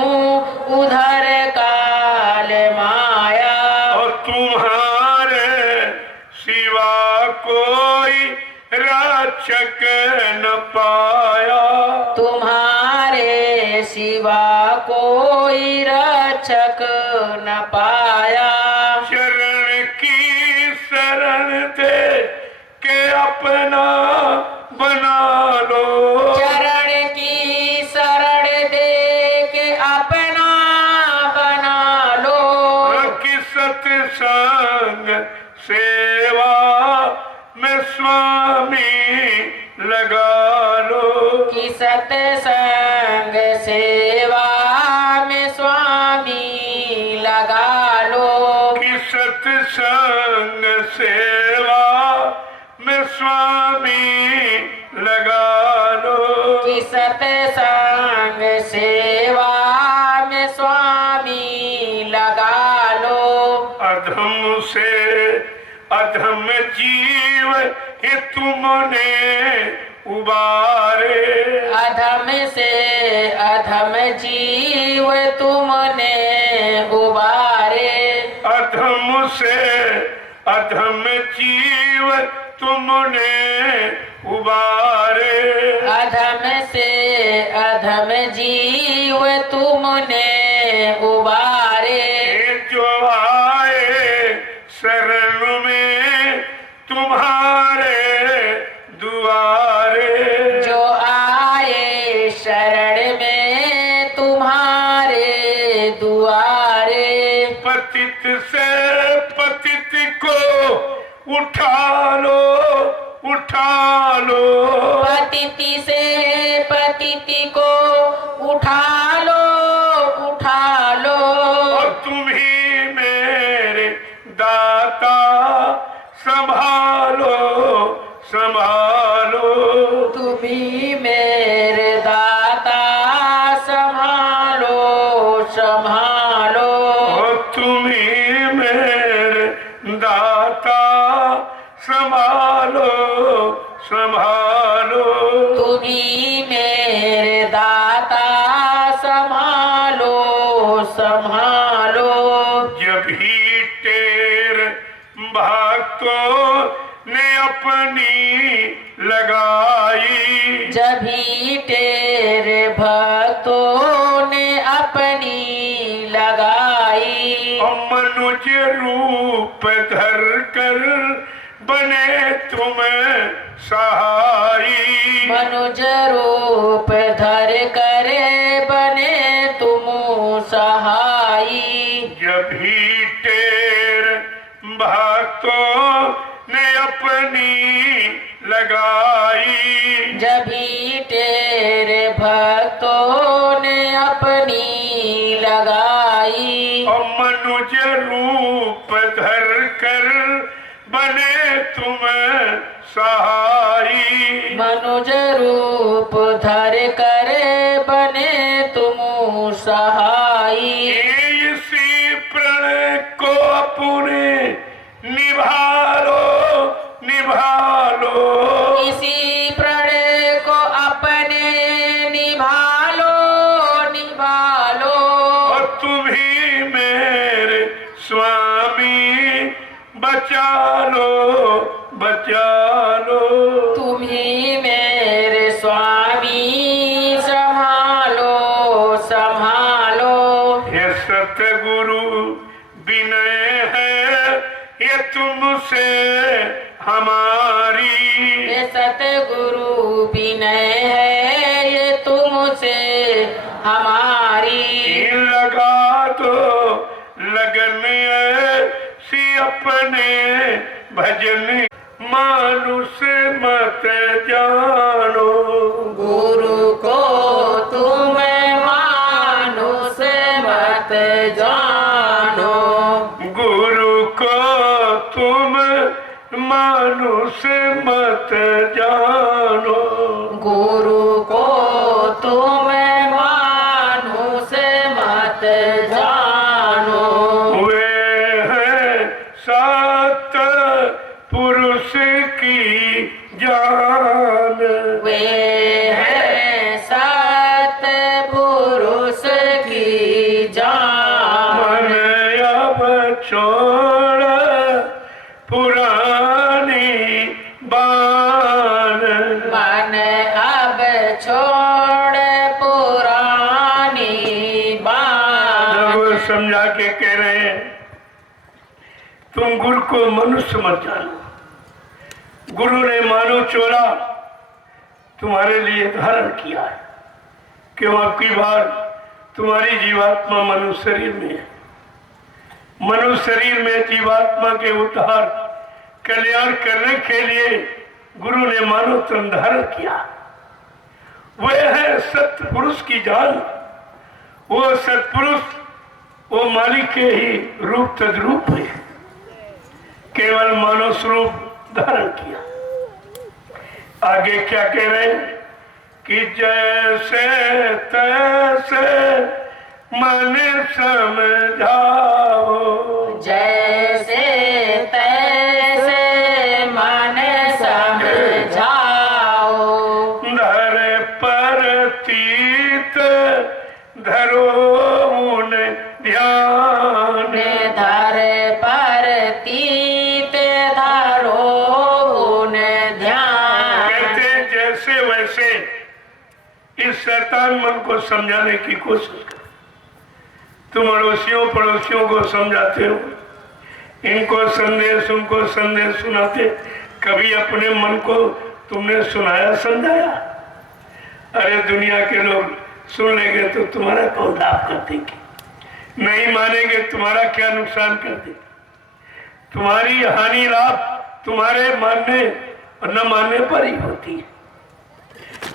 उधर काल माया। और तुम्हारे सिवा कोई रक्षक न पाया। तुम्हारे सिवा कोई रक्षक न पाया। चरण की शरण दे के अपना बना लो। चरण की शरण दे के अपना बना लो। कि सत्संग सेवा में स्वामी लगा लो। कि सत्संग सेवा में स्वामी लगा लो। कि सत्संग सेवा में स्वामी लगा लो। कि सत्संग सेवा में स्वामी लगा लो। अधम से अधम जीव ये तुमने उबारे। अधम से अधम जीव तुमने उबारे। अधम से अधम जीव तुमने उबारे। अधम से अधम जीव तुमने उबारे। जो आए शरण में तुम्हारे दुआरे। जो आए शरण में तुम्हारे दुआरे। पतित से पतित को उठा लो, उठा लो। पतिति से पतिति को उठा लो, उठा लो। और तुम ही मेरे दाता संभालो, संभालो। तुम्ही मेरे दाता संभालो, संभालो। और तुम ही मेरे दाता संभालो, संभालो। तुम्ही मेरे दाता संभालो, संभालो। जब ही तेरे भक्तों ने अपनी लगाई। जब ही तेरे भक्तों ने अपनी लगाई। और मनुज रूप धर कर बने तुम सहाई। मनुज रूप धर कर बने तुम सहाई। जब ही तेरे भक्तों ने अपनी लगाई। जब ही तेरे भक्तों ने अपनी लगाई। और मनुज रूप धर कर बने तुम सहाई। मनुज रूप धर कर बने तुम सहाई। इसी प्रण को अपने निभालो, निभालो। इसी प्रण को अपने निभालो, निभालो। और तुम ही मेरे स्वामी बचा लो, बचा लो। तुम ही मेरे स्वामी संभालो, संभालो। ये सतगुरु विनय है ये तुमसे हमारी। ये सतगुरु विनय है ये तुमसे हमारी। लगा दो लगन ऐसी अपने भजन मानुष मत जानो। गुरु को तुम मानुष मत जानो। गुरु को तुम मानुष मत जानो। गुरु को तुम मानुष मत जानो। वे हैं सात पुरुष की जान। वे हैं सात पुरुष की जान। मन अब छोड़ पुरानी बान। मन अब छोड़ पुरानी बात। वो समझा के कह रहे हैं तुम गुरु को मनुष्य मत जानो। गुरु ने मानव चोला तुम्हारे लिए धारण किया है। क्यों आपकी बार तुम्हारी जीवात्मा मनुष्य शरीर में है। मनुष्य शरीर में जीवात्मा के उद्धार कल्याण करने के लिए गुरु ने मानव तन धारण किया। वह है सत्पुरुष की जान। वो सत्पुरुष वो मालिक के ही रूप तद्रूप है। केवल मानव स्वरूप धारण किया। आगे क्या कह रहे हैं कि जैसे तैसे मन समझाओ। जैसे तैसे मन समझाओ। धर पर तीत धरो उन ध्यान। धर पर तीत जैसे वैसे इस शैतान मन को समझाने की कोशिश कर। तुम अड़ोसियों पड़ोसियों को समझाते हो, इनको संदेश उनको संदेश सुनाते, कभी अपने मन को तुमने सुनाया समझाया? अरे दुनिया के लोग सुन लेंगे तो तुम्हारा कौन लाभ कर देंगे, नहीं मानेंगे तुम्हारा क्या नुकसान कर देंगे। तुम्हारी हानि लाभ तुम्हारे मानने और न मानने पर ही होती है।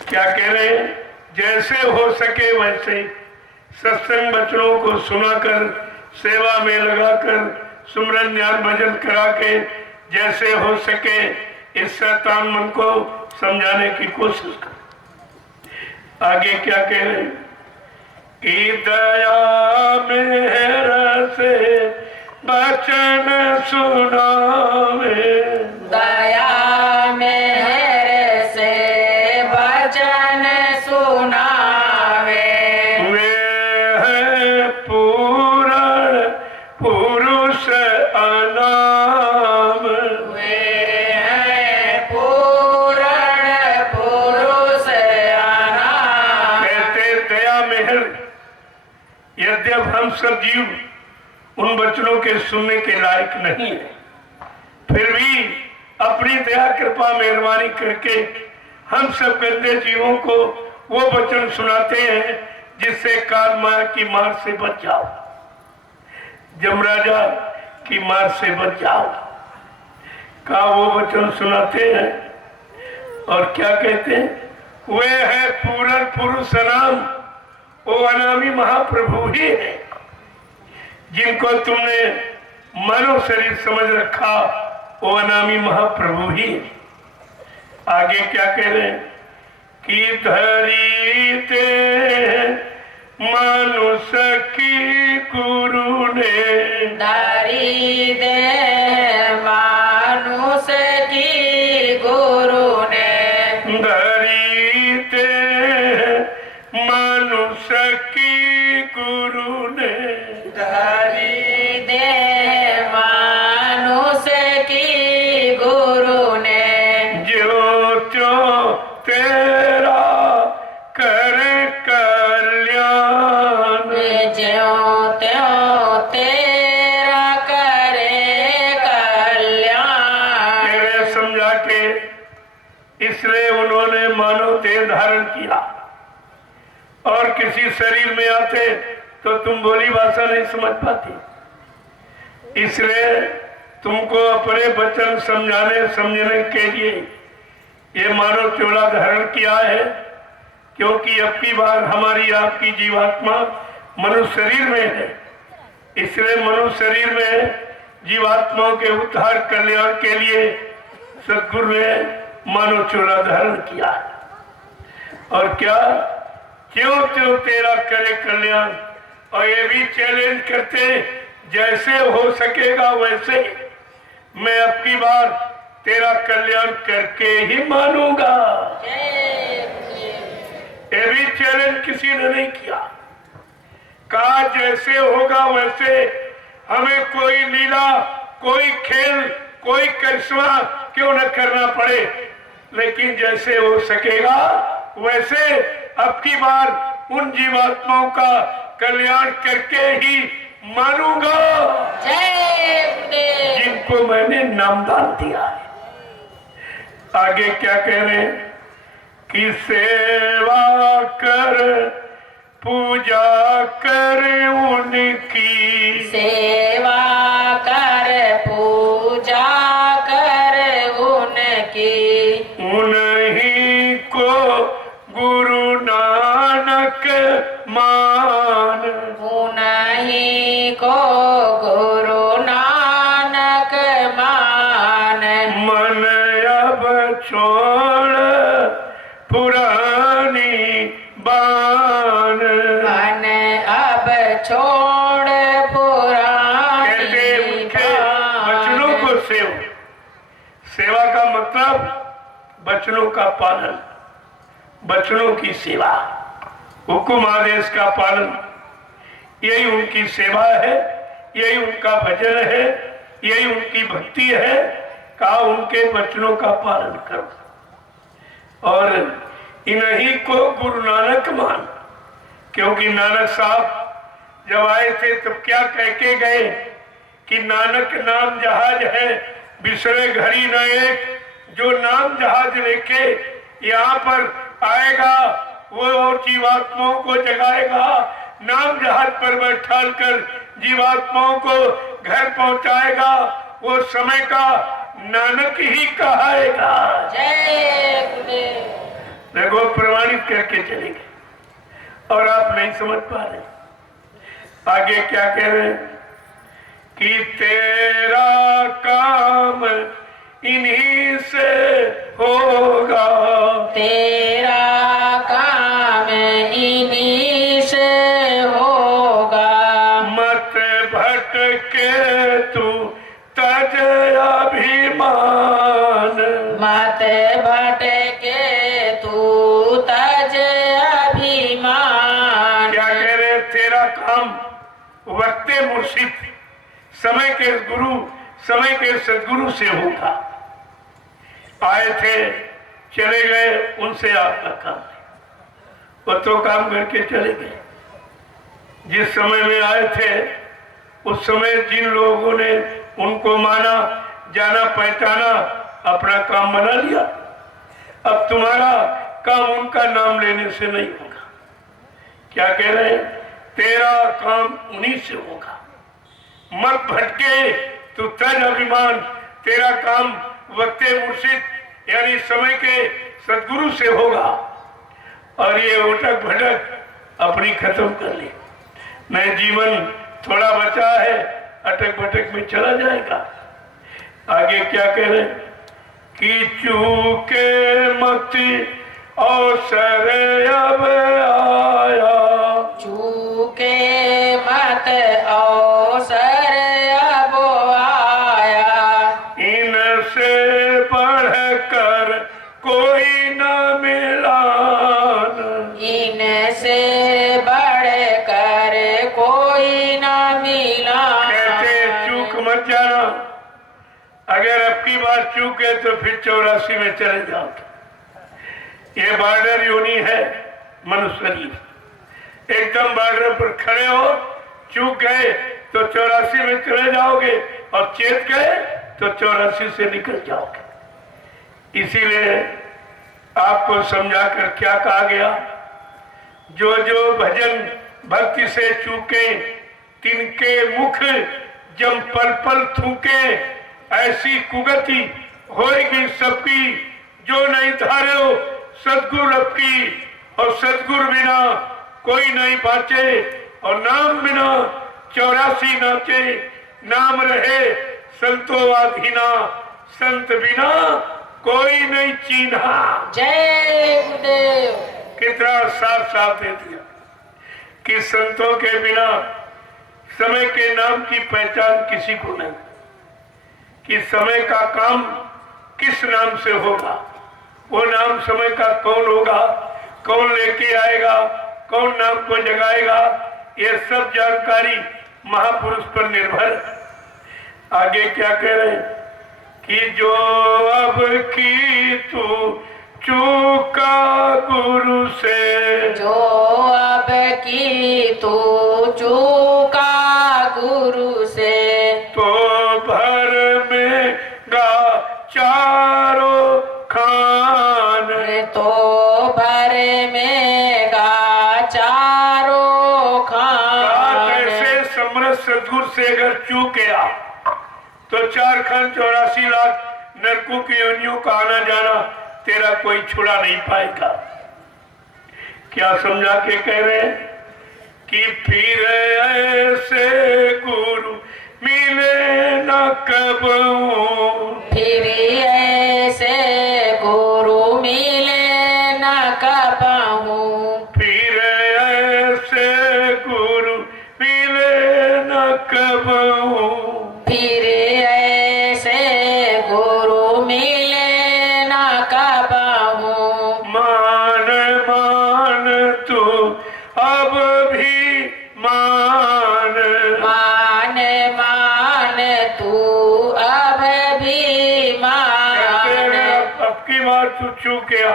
क्या कह रहे हैं? जैसे हो सके वैसे सत्संग वचनों को सुनाकर, सेवा में लगाकर, सुमरन ज्ञान भजन करा के जैसे हो सके इस शैतान मन को समझाने की कोशिश कर। आगे क्या कह रहे हैं कि दया मेहर से वचन सुनावे, दया मेहर से वचन सुनावे, वे है पूर्ण पुरुष अनाम, वे है पूर्ण पुरुष अनाम। कहते दया मेहर। यद्यप हम सब जीव उन वचनों के सुनने के लायक नहीं है, फिर भी अपनी दया कृपा मेहरबानी करके हम सब गंदे जीवों को वो वचन सुनाते हैं जिससे काल माया की मार से बच जाओ, यमराजा की मार से बच जाओ का वो वचन सुनाते हैं। और क्या कहते हैं? वे है पूर्ण पुरुष नाम, वो अनामी महाप्रभु ही है जिनको तुमने मानव शरीर समझ रखा, वो अनामी महाप्रभु ही है। आगे क्या कह रहे हैं कि धरी ते मानुष की गुरु ने, धरी दे मानुष की गुरु ने, धरी ते मानुष की गुरु ने, धरी दे मानुष की गुरु ने, जो त्यों तेरा कर कल्याण, ज्यों त्यों तेरा करे कल्याण। तेरे समझा के इसलिए उन्होंने मानव देह धारण किया, और किसी शरीर में आते तो तुम बोली भाषा नहीं समझ पाती, इसलिए तुमको अपने वचन समझाने समझने के लिए ये मानव चोला धारण किया है। क्योंकि अब की बार हमारी आपकी जीवात्मा मनुष्य शरीर में है, इसलिए मनुष्य शरीर में जीवात्माओं के उद्धार कल्याण के लिए सद्गुरु ने मानव चोला धारण किया है। और क्या? क्यों क्यों तेरा करे कल्याण। और ये भी चैलेंज करते जैसे हो सकेगा वैसे मैं अब की बार तेरा कल्याण करके ही मानूंगा। ये भी चैलेंज किसी ने नहीं किया। कहा जैसे होगा वैसे, हमें कोई लीला, कोई खेल, कोई करिश्मा क्यों न करना पड़े, लेकिन जैसे हो सकेगा वैसे अब की बार उन जीवात्माओं का कल्याण करके ही मानूंगा जिनको मैंने नामदान दिया है। आगे क्या कह रहे हैं कि सेवा कर पूजा कर उनकी, सेवा कर पूजा कर उनकी, उन्हीं को गुरु नानक मान, उन्हीं को गुरु नानक मान। मन अब छोड़ पुरानी बान, मन अब छोड़ पुरानी कहते उनके वचनों को सेव। सेवा का मतलब वचनों का पालन, वचनों की सेवा, हुकुम आदेश का पालन, यही उनकी सेवा है, यही उनका भजन है, यही उनकी भक्ति है। कहा उनके वचनों का पालन करो। और इन्हीं को गुरु नानक मान। क्योंकि नानक साहब जब आए थे तब क्या कह के गए कि नानक नाम जहाज है बिसरे घड़ी न एक, जो नाम जहाज लेके यहाँ पर आएगा वो और जीवात्माओं को जगाएगा, नाम जहाज पर बैठाल कर जीवात्माओं को घर पहुंचाएगा, वो समय का नानक ही कहाएगा। जय गुरुदेव। देखो प्रमाणित करके चलेंगे और आप नहीं समझ पा रहे। आगे क्या कह रहे हैं कि तेरा काम इन्हीं से होगा, तेरा काम इन्हीं से होगा। मत भटके तू तज अभिमान, मत भटके तू तज अभिमान। क्या कह रहे? तेरा काम वक्ते मुर्शिद समय के गुरु, समय के सदगुरु से होगा। आए थे चले गए, उनसे आपका काम नहीं, वो तो काम करके चले गए। जिस समय में आए थे उस समय जिन लोगों ने उनको माना, जाना, पहचाना, अपना काम बना लिया। अब तुम्हारा काम उनका नाम लेने से नहीं होगा। क्या कह रहे हैं? तेरा काम उन्हीं से होगा। मत भटके तू तज अभिमान, तेरा काम वक्ते मुर्शिद यानी समय के सदगुरु से होगा। और ये उठक भटक अपनी खत्म कर ली। नए जीवन थोड़ा बचा है, अटक भटक में चला जाएगा। आगे क्या कह रहे कि चूके मती अवसर अब आया, चूके मत अवसर अब आया। इनसे बढ़कर कोई न मिलान, इनसे बढ़कर कोई न मिला। कहते चूक मत जाना। अगर अब की बार चूके तो फिर 84 में चले जाओगे। ये बॉर्डर यूनी है मनुष्य शरीर, एकदम बॉर्डर पर खड़े हो। चूक गए तो 84 में चले जाओगे और चेत गए तो 84 से निकल जाओगे। इसीलिए आपको समझाकर क्या कहा गया, जो जो भजन भक्ति से चूके तिनके मुख जम पल पल थूके, ऐसी कुगति होएगी सबकी जो नहीं धारे सदगुरु अपकी, और सदगुरु बिना कोई नहीं बाँचे, और नाम बिना 84 नाचे। नाम रहे संतोवाधीना, संत बिना कोई नहीं चीन्हा। जय गुरुदेव। कितना साफ साफ दे दिया कि संतों के बिना समय के नाम की पहचान किसी को नहीं, कि समय का काम किस नाम से होगा, वो नाम समय का कौन होगा, कौन लेके आएगा, कौन नाम को जगाएगा, ये सब जानकारी महापुरुष पर निर्भर है। आगे क्या कह रहे हैं कि जो अब की तू चूका गुरु से, जो अब की तू चूका गुरु से, तो भर में गा चारों खान, तो भर में गा चारों खान। ऐसे समरस सदगुरु से अगर चूक गया तो 4 खान 84 लाख नरकों की योनियों का आना जाना तेरा कोई छुड़ा नहीं पाएगा। क्या समझा के कह रहे हैं कि फिर ऐसे गुरु मिले न कबहू, फिर ऐसे गुरु मिले न कबहू, फिर ऐसे गुरु मिले न कबहू, फिर ऐसे गुरु मिले न कबहू। मान मान तू अब भी मान, मान मान तू अब भी मान। अब की बार तू चूक गया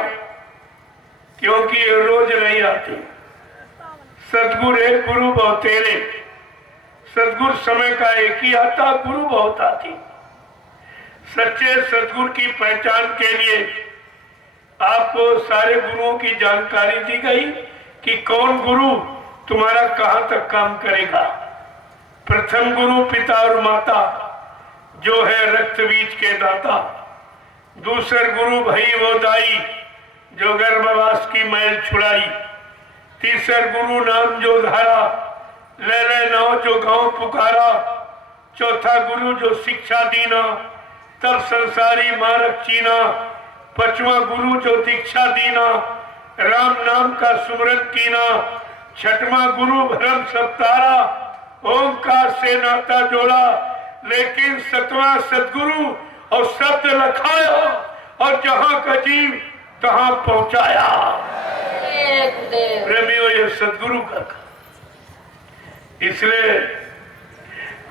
क्योंकि ये रोज नहीं आते। सदगुरु एक, गुरु बहुत तेरे। सदगुरु समय का एक ही आता, गुरु बहुत आती। सच्चे सदगुरु की पहचान के लिए आपको सारे गुरुओं की जानकारी दी गई कि कौन गुरु तुम्हारा कहां तक काम करेगा। प्रथम गुरु पिता और माता जो है रक्त बीज के दाता। दूसर गुरु भई वो दाई जो गर्भवास की मैल छुड़ाई। तीसर गुरु नाम जो धारा ले नाव जो गांव पुकारा। चौथा गुरु जो शिक्षा दीना तब संसारी मारक चीना। पांचवा गुरु जो दीक्षा दीना राम नाम का सुमरन कीना। छठवां गुरु भरम सप्तारा ओंकार से नाता जोड़ा। लेकिन सतवां सदगुरु और शब्द लखाया और जहां का जीव तहां पहुंचाया। प्रेमियों ये सदगुरु का काम। इसलिए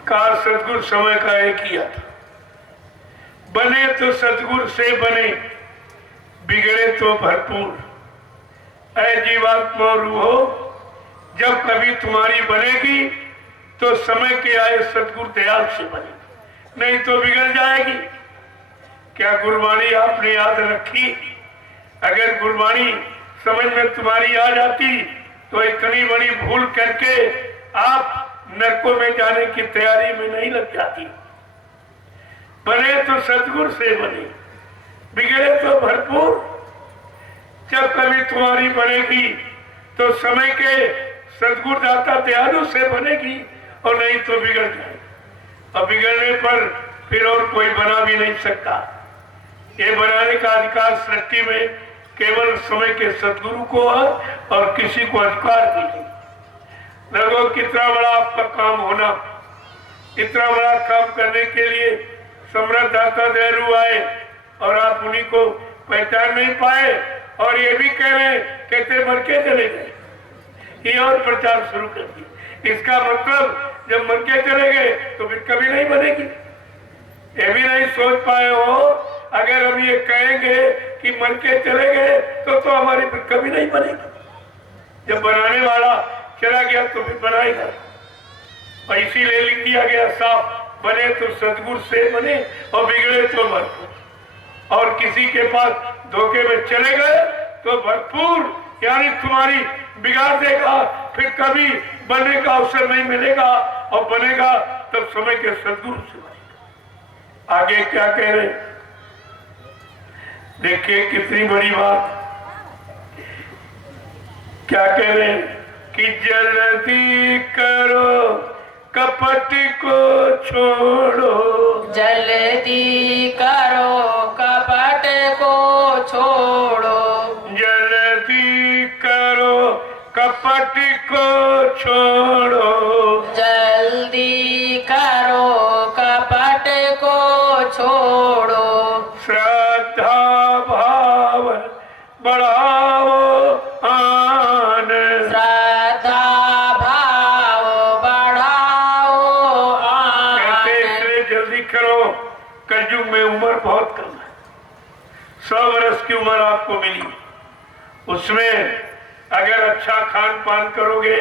काल सदगुरु समय का एक ही था। बने तो सदगुरु से बने, बिगड़े तो भरपूर। ऐ जीवात्मा रूहो, जब कभी तुम्हारी बनेगी तो समय के आए सदगुरु दयाल से बनेगी, नहीं तो बिगड़ जाएगी। क्या गुरबाणी आपने याद रखी? अगर गुरबाणी समझ में तुम्हारी आ जाती तो इतनी बड़ी भूल करके आप नरकों में जाने की तैयारी में नहीं लग जाती। बने तो सदगुरु से बने, बिगड़े तो भरपूर। जब कभी तुम्हारी बनेगी तो समय के सदगुरु दाता दयालु से बनेगी और नहीं तो बिगड़ जाएगी। और बिगड़ने पर फिर और कोई बना भी नहीं सकता। ये बनाने का अधिकार सृष्टि में केवल समय के सदगुरु को है और किसी को अधिकार भी नहीं। लगो कितना बड़ा आपका काम होना। इतना बड़ा काम करने के लिए सम्राट दाता दयालु आए और आप उन्हीं को पहचान नहीं पाए और ये भी कह रहे कहते मर के चले गए। ये और प्रचार शुरू कर दिया। इसका मतलब जब मर के चले गए तो फिर कभी नहीं बनेगी। ये भी नहीं सोच पाए हो अगर हम ये कहेंगे कि मर के चले गए तो हमारी फिर कभी नहीं बनेगी। जब बनाने वाला चला गया तो फिर बनाएगा। और इसीलिए लिख दिया गया साफ, बने तो सदगुरु से बने और बिगड़े तो भरपूर। और किसी के पास धोखे में चले गए तो भरपूर, यानी तुम्हारी बिगाड़ देगा, फिर कभी बनने का अवसर नहीं मिलेगा। और बनेगा तब समय के सदगुरु से बनेगा। आगे क्या कह रहे, देखिए कितनी बड़ी बात। क्या कह रहे कि जल्दी करो कपट को छोड़ो। जल्दी करो कपट को छोड़ो। जल्दी करो कपट को छोड़ो। जल्दी करो कपट को छोड़ो। श्रद्धा भाव बढ़ाओ आन। श्रद्धा भाव बढ़ाओ आन। कहते इसलिए जल्दी करो, कलयुग में उम्र बहुत कम है। 100 वर्ष की उम्र आपको मिली, उसमें अगर अच्छा खान पान करोगे,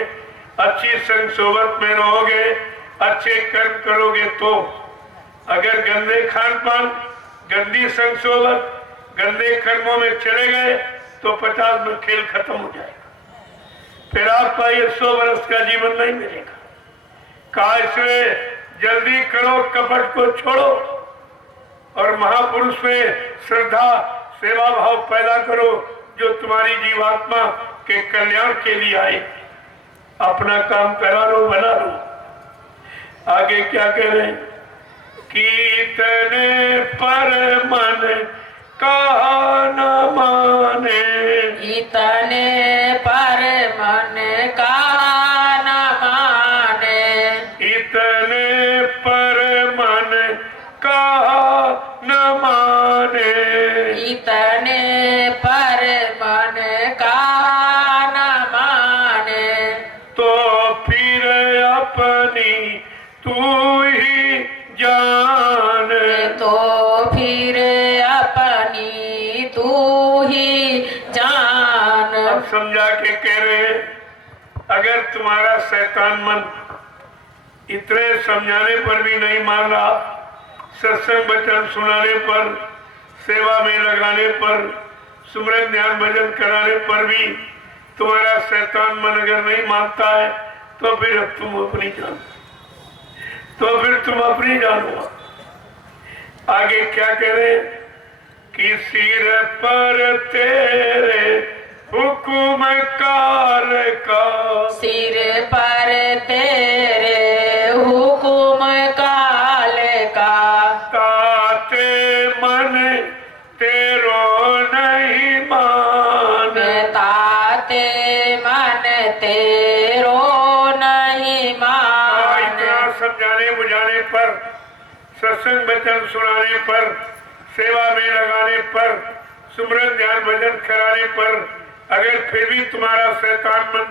अच्छी संग सोबत में रहोगे, अच्छे कर्म करोगे तो। अगर गंदे खान पान, गंदी संग सोबत, गंदे कर्मों में चले गए तो 50 में खेल खत्म हो जाएगा। फिर आपका ये 100 वर्ष का जीवन नहीं मिलेगा। कहा इसलिए जल्दी करो कपट को छोड़ो और महापुरुष में श्रद्धा सेवा भाव पैदा करो जो तुम्हारी जीवात्मा के कल्याण के लिए आए। अपना काम करा लो, बना लो। आगे क्या कह रहे हैं, कीर्तने पर मन कहा न माने। इतने पर मन कहा न माने। इतने पर मन कहा न माने। इतने पर मन कहा न माने। तो फिर अपनी तू ही जान। तो फिर अपनी तू ही जान। समझा के कह रहे हैं, अगर तुम्हारा शैतान मन इतने समझाने पर भी नहीं मान रहा, सत्संग वचन सुनाने पर, सेवा में लगाने पर, सुमरन ध्यान भजन कराने पर भी तुम्हारा शैतान मन अगर नहीं मानता है, तो फिर अब तुम अपनी जानो, तो फिर तुम अपनी जानो। आगे क्या कह रहे, कि सिर पर तेरे हुकुम काल का, सिर पर तेरे हुकुम काल का, ताते मन तेरो नहीं मान, ताते मन तेरो नहीं मान। इतना समझाने बुझाने पर, सत्संग वचन सुनाने पर, सेवा में लगाने पर, सुमरन ध्यान भजन कराने पर अगर फिर भी तुम्हारा शैतान मन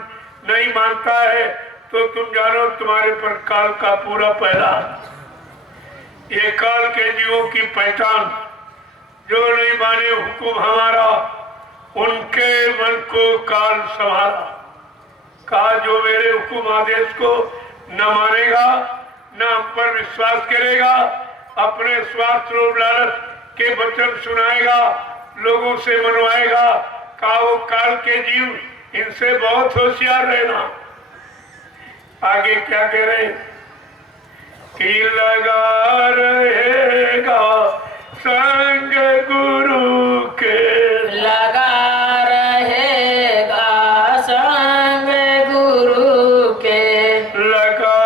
नहीं मानता है, तो तुम जानो तुम्हारे पर काल का पूरा पहरा। ये काल के जीवों की पहचान, जो नहीं माने हुकुम हमारा, उनके मन को काल संभाला। कहा जो मेरे हुकुम आदेश को न मानेगा, न हम पर विश्वास करेगा, अपने स्वार्थ रूप लालच के वचन सुनाएगा, लोगों से मनवाएगा, कहा वो काल के जीव, इनसे बहुत होशियार रहना। आगे क्या कह रहे, कि लगा रहेगा संग गुरु के, लगा रहेगा संग गुरु के, लगा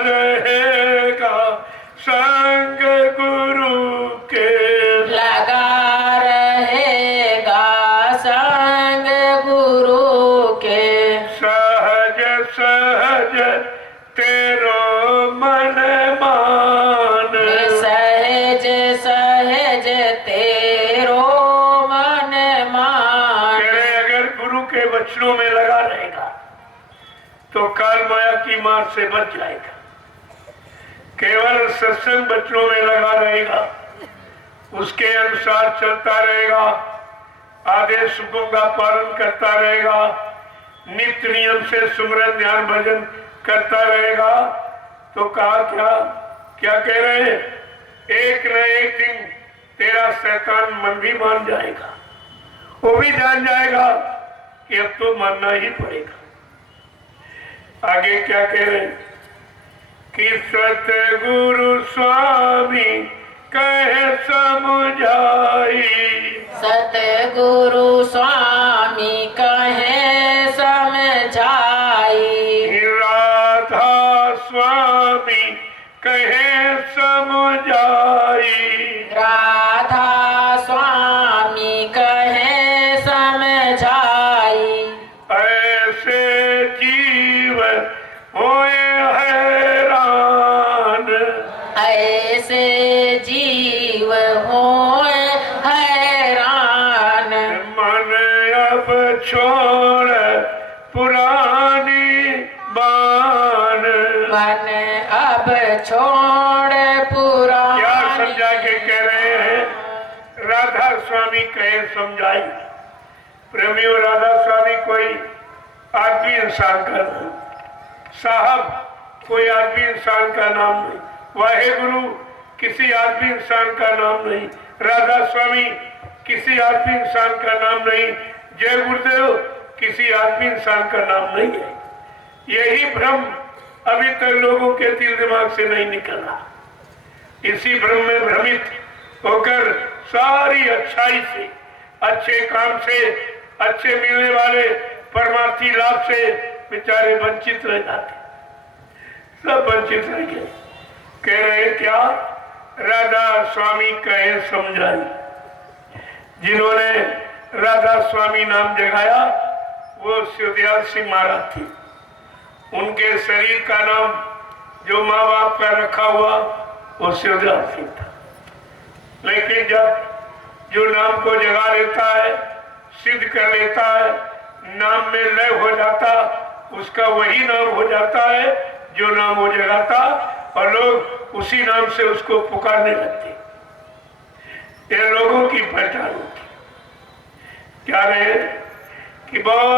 रहेगा संग गुरु के, लगा रहेगा संग गुरु के, सहज सहज तेरो मन मान, सहज सहज तेरो मन मान। कह रहे अगर गुरु के वचनों में लगा रहेगा तो काल माया की मार से बच जाएगा। केवल सत्संग वचनों में लगा रहेगा, उसके अनुसार चलता रहेगा, आदेश हुकुम का पालन करता रहेगा, नित्य नियम से सुमरन ध्यान भजन करता रहेगा, तो कहा क्या क्या कह रहे हैं, एक न एक दिन तेरा शैतान मन भी मान जाएगा, वो भी जान जाएगा कि अब तो मानना ही पड़ेगा। आगे क्या कह रहे हैं, कि सतगुरु स्वामी कहे समझाई, सतगुरु स्वामी कहे समझाई, राधा स्वामी कहे समझाई, राधा स्वामी कहे समझाई, ऐसे जीव होए हैरान, ऐसे जीव होए हैरान, मन अब छोड़ पुरानी बान। मन अब छोड़ पूरा। क्या समझा के कह रहे हैं, राधा स्वामी कहे समझाई। प्रेमियों, राधा स्वामी कोई आदमी इंसान का नाम, साहब कोई आदमी इंसान का नाम नहीं, वाहेगुरु किसी आदमी इंसान का नाम नहीं, राधा स्वामी किसी आदमी इंसान का नाम नहीं, जय गुरुदेव किसी आदमी इंसान का नाम नहीं है। यही भ्रम अभी तक लोगों के दिल दिमाग से नहीं निकल रहा। इसी भ्रम में भ्रमित होकर सारी अच्छाई से, अच्छे काम से, अच्छे मिलने वाले परमार्थी लाभ से बेचारे वंचित रह जाते, सब वंचित रह गए। कह रहे क्या, राधा स्वामी कहे समझाई। जिन्होंने राधा स्वामी नाम जगाया वो शिवदयाल सिंह महाराज थे। उनके शरीर का नाम जो माँ बाप का रखा हुआ वो शिवदयाल सिंह था। लेकिन जब जो नाम को जगा लेता है, सिद्ध कर लेता है, नाम में लय हो जाता, उसका वही नाम हो जाता है जो नाम वो जगाता, और लोग उसी नाम से उसको पुकारने लगते। ये लोगों की पहचान होती। क्या रहे कि बहुत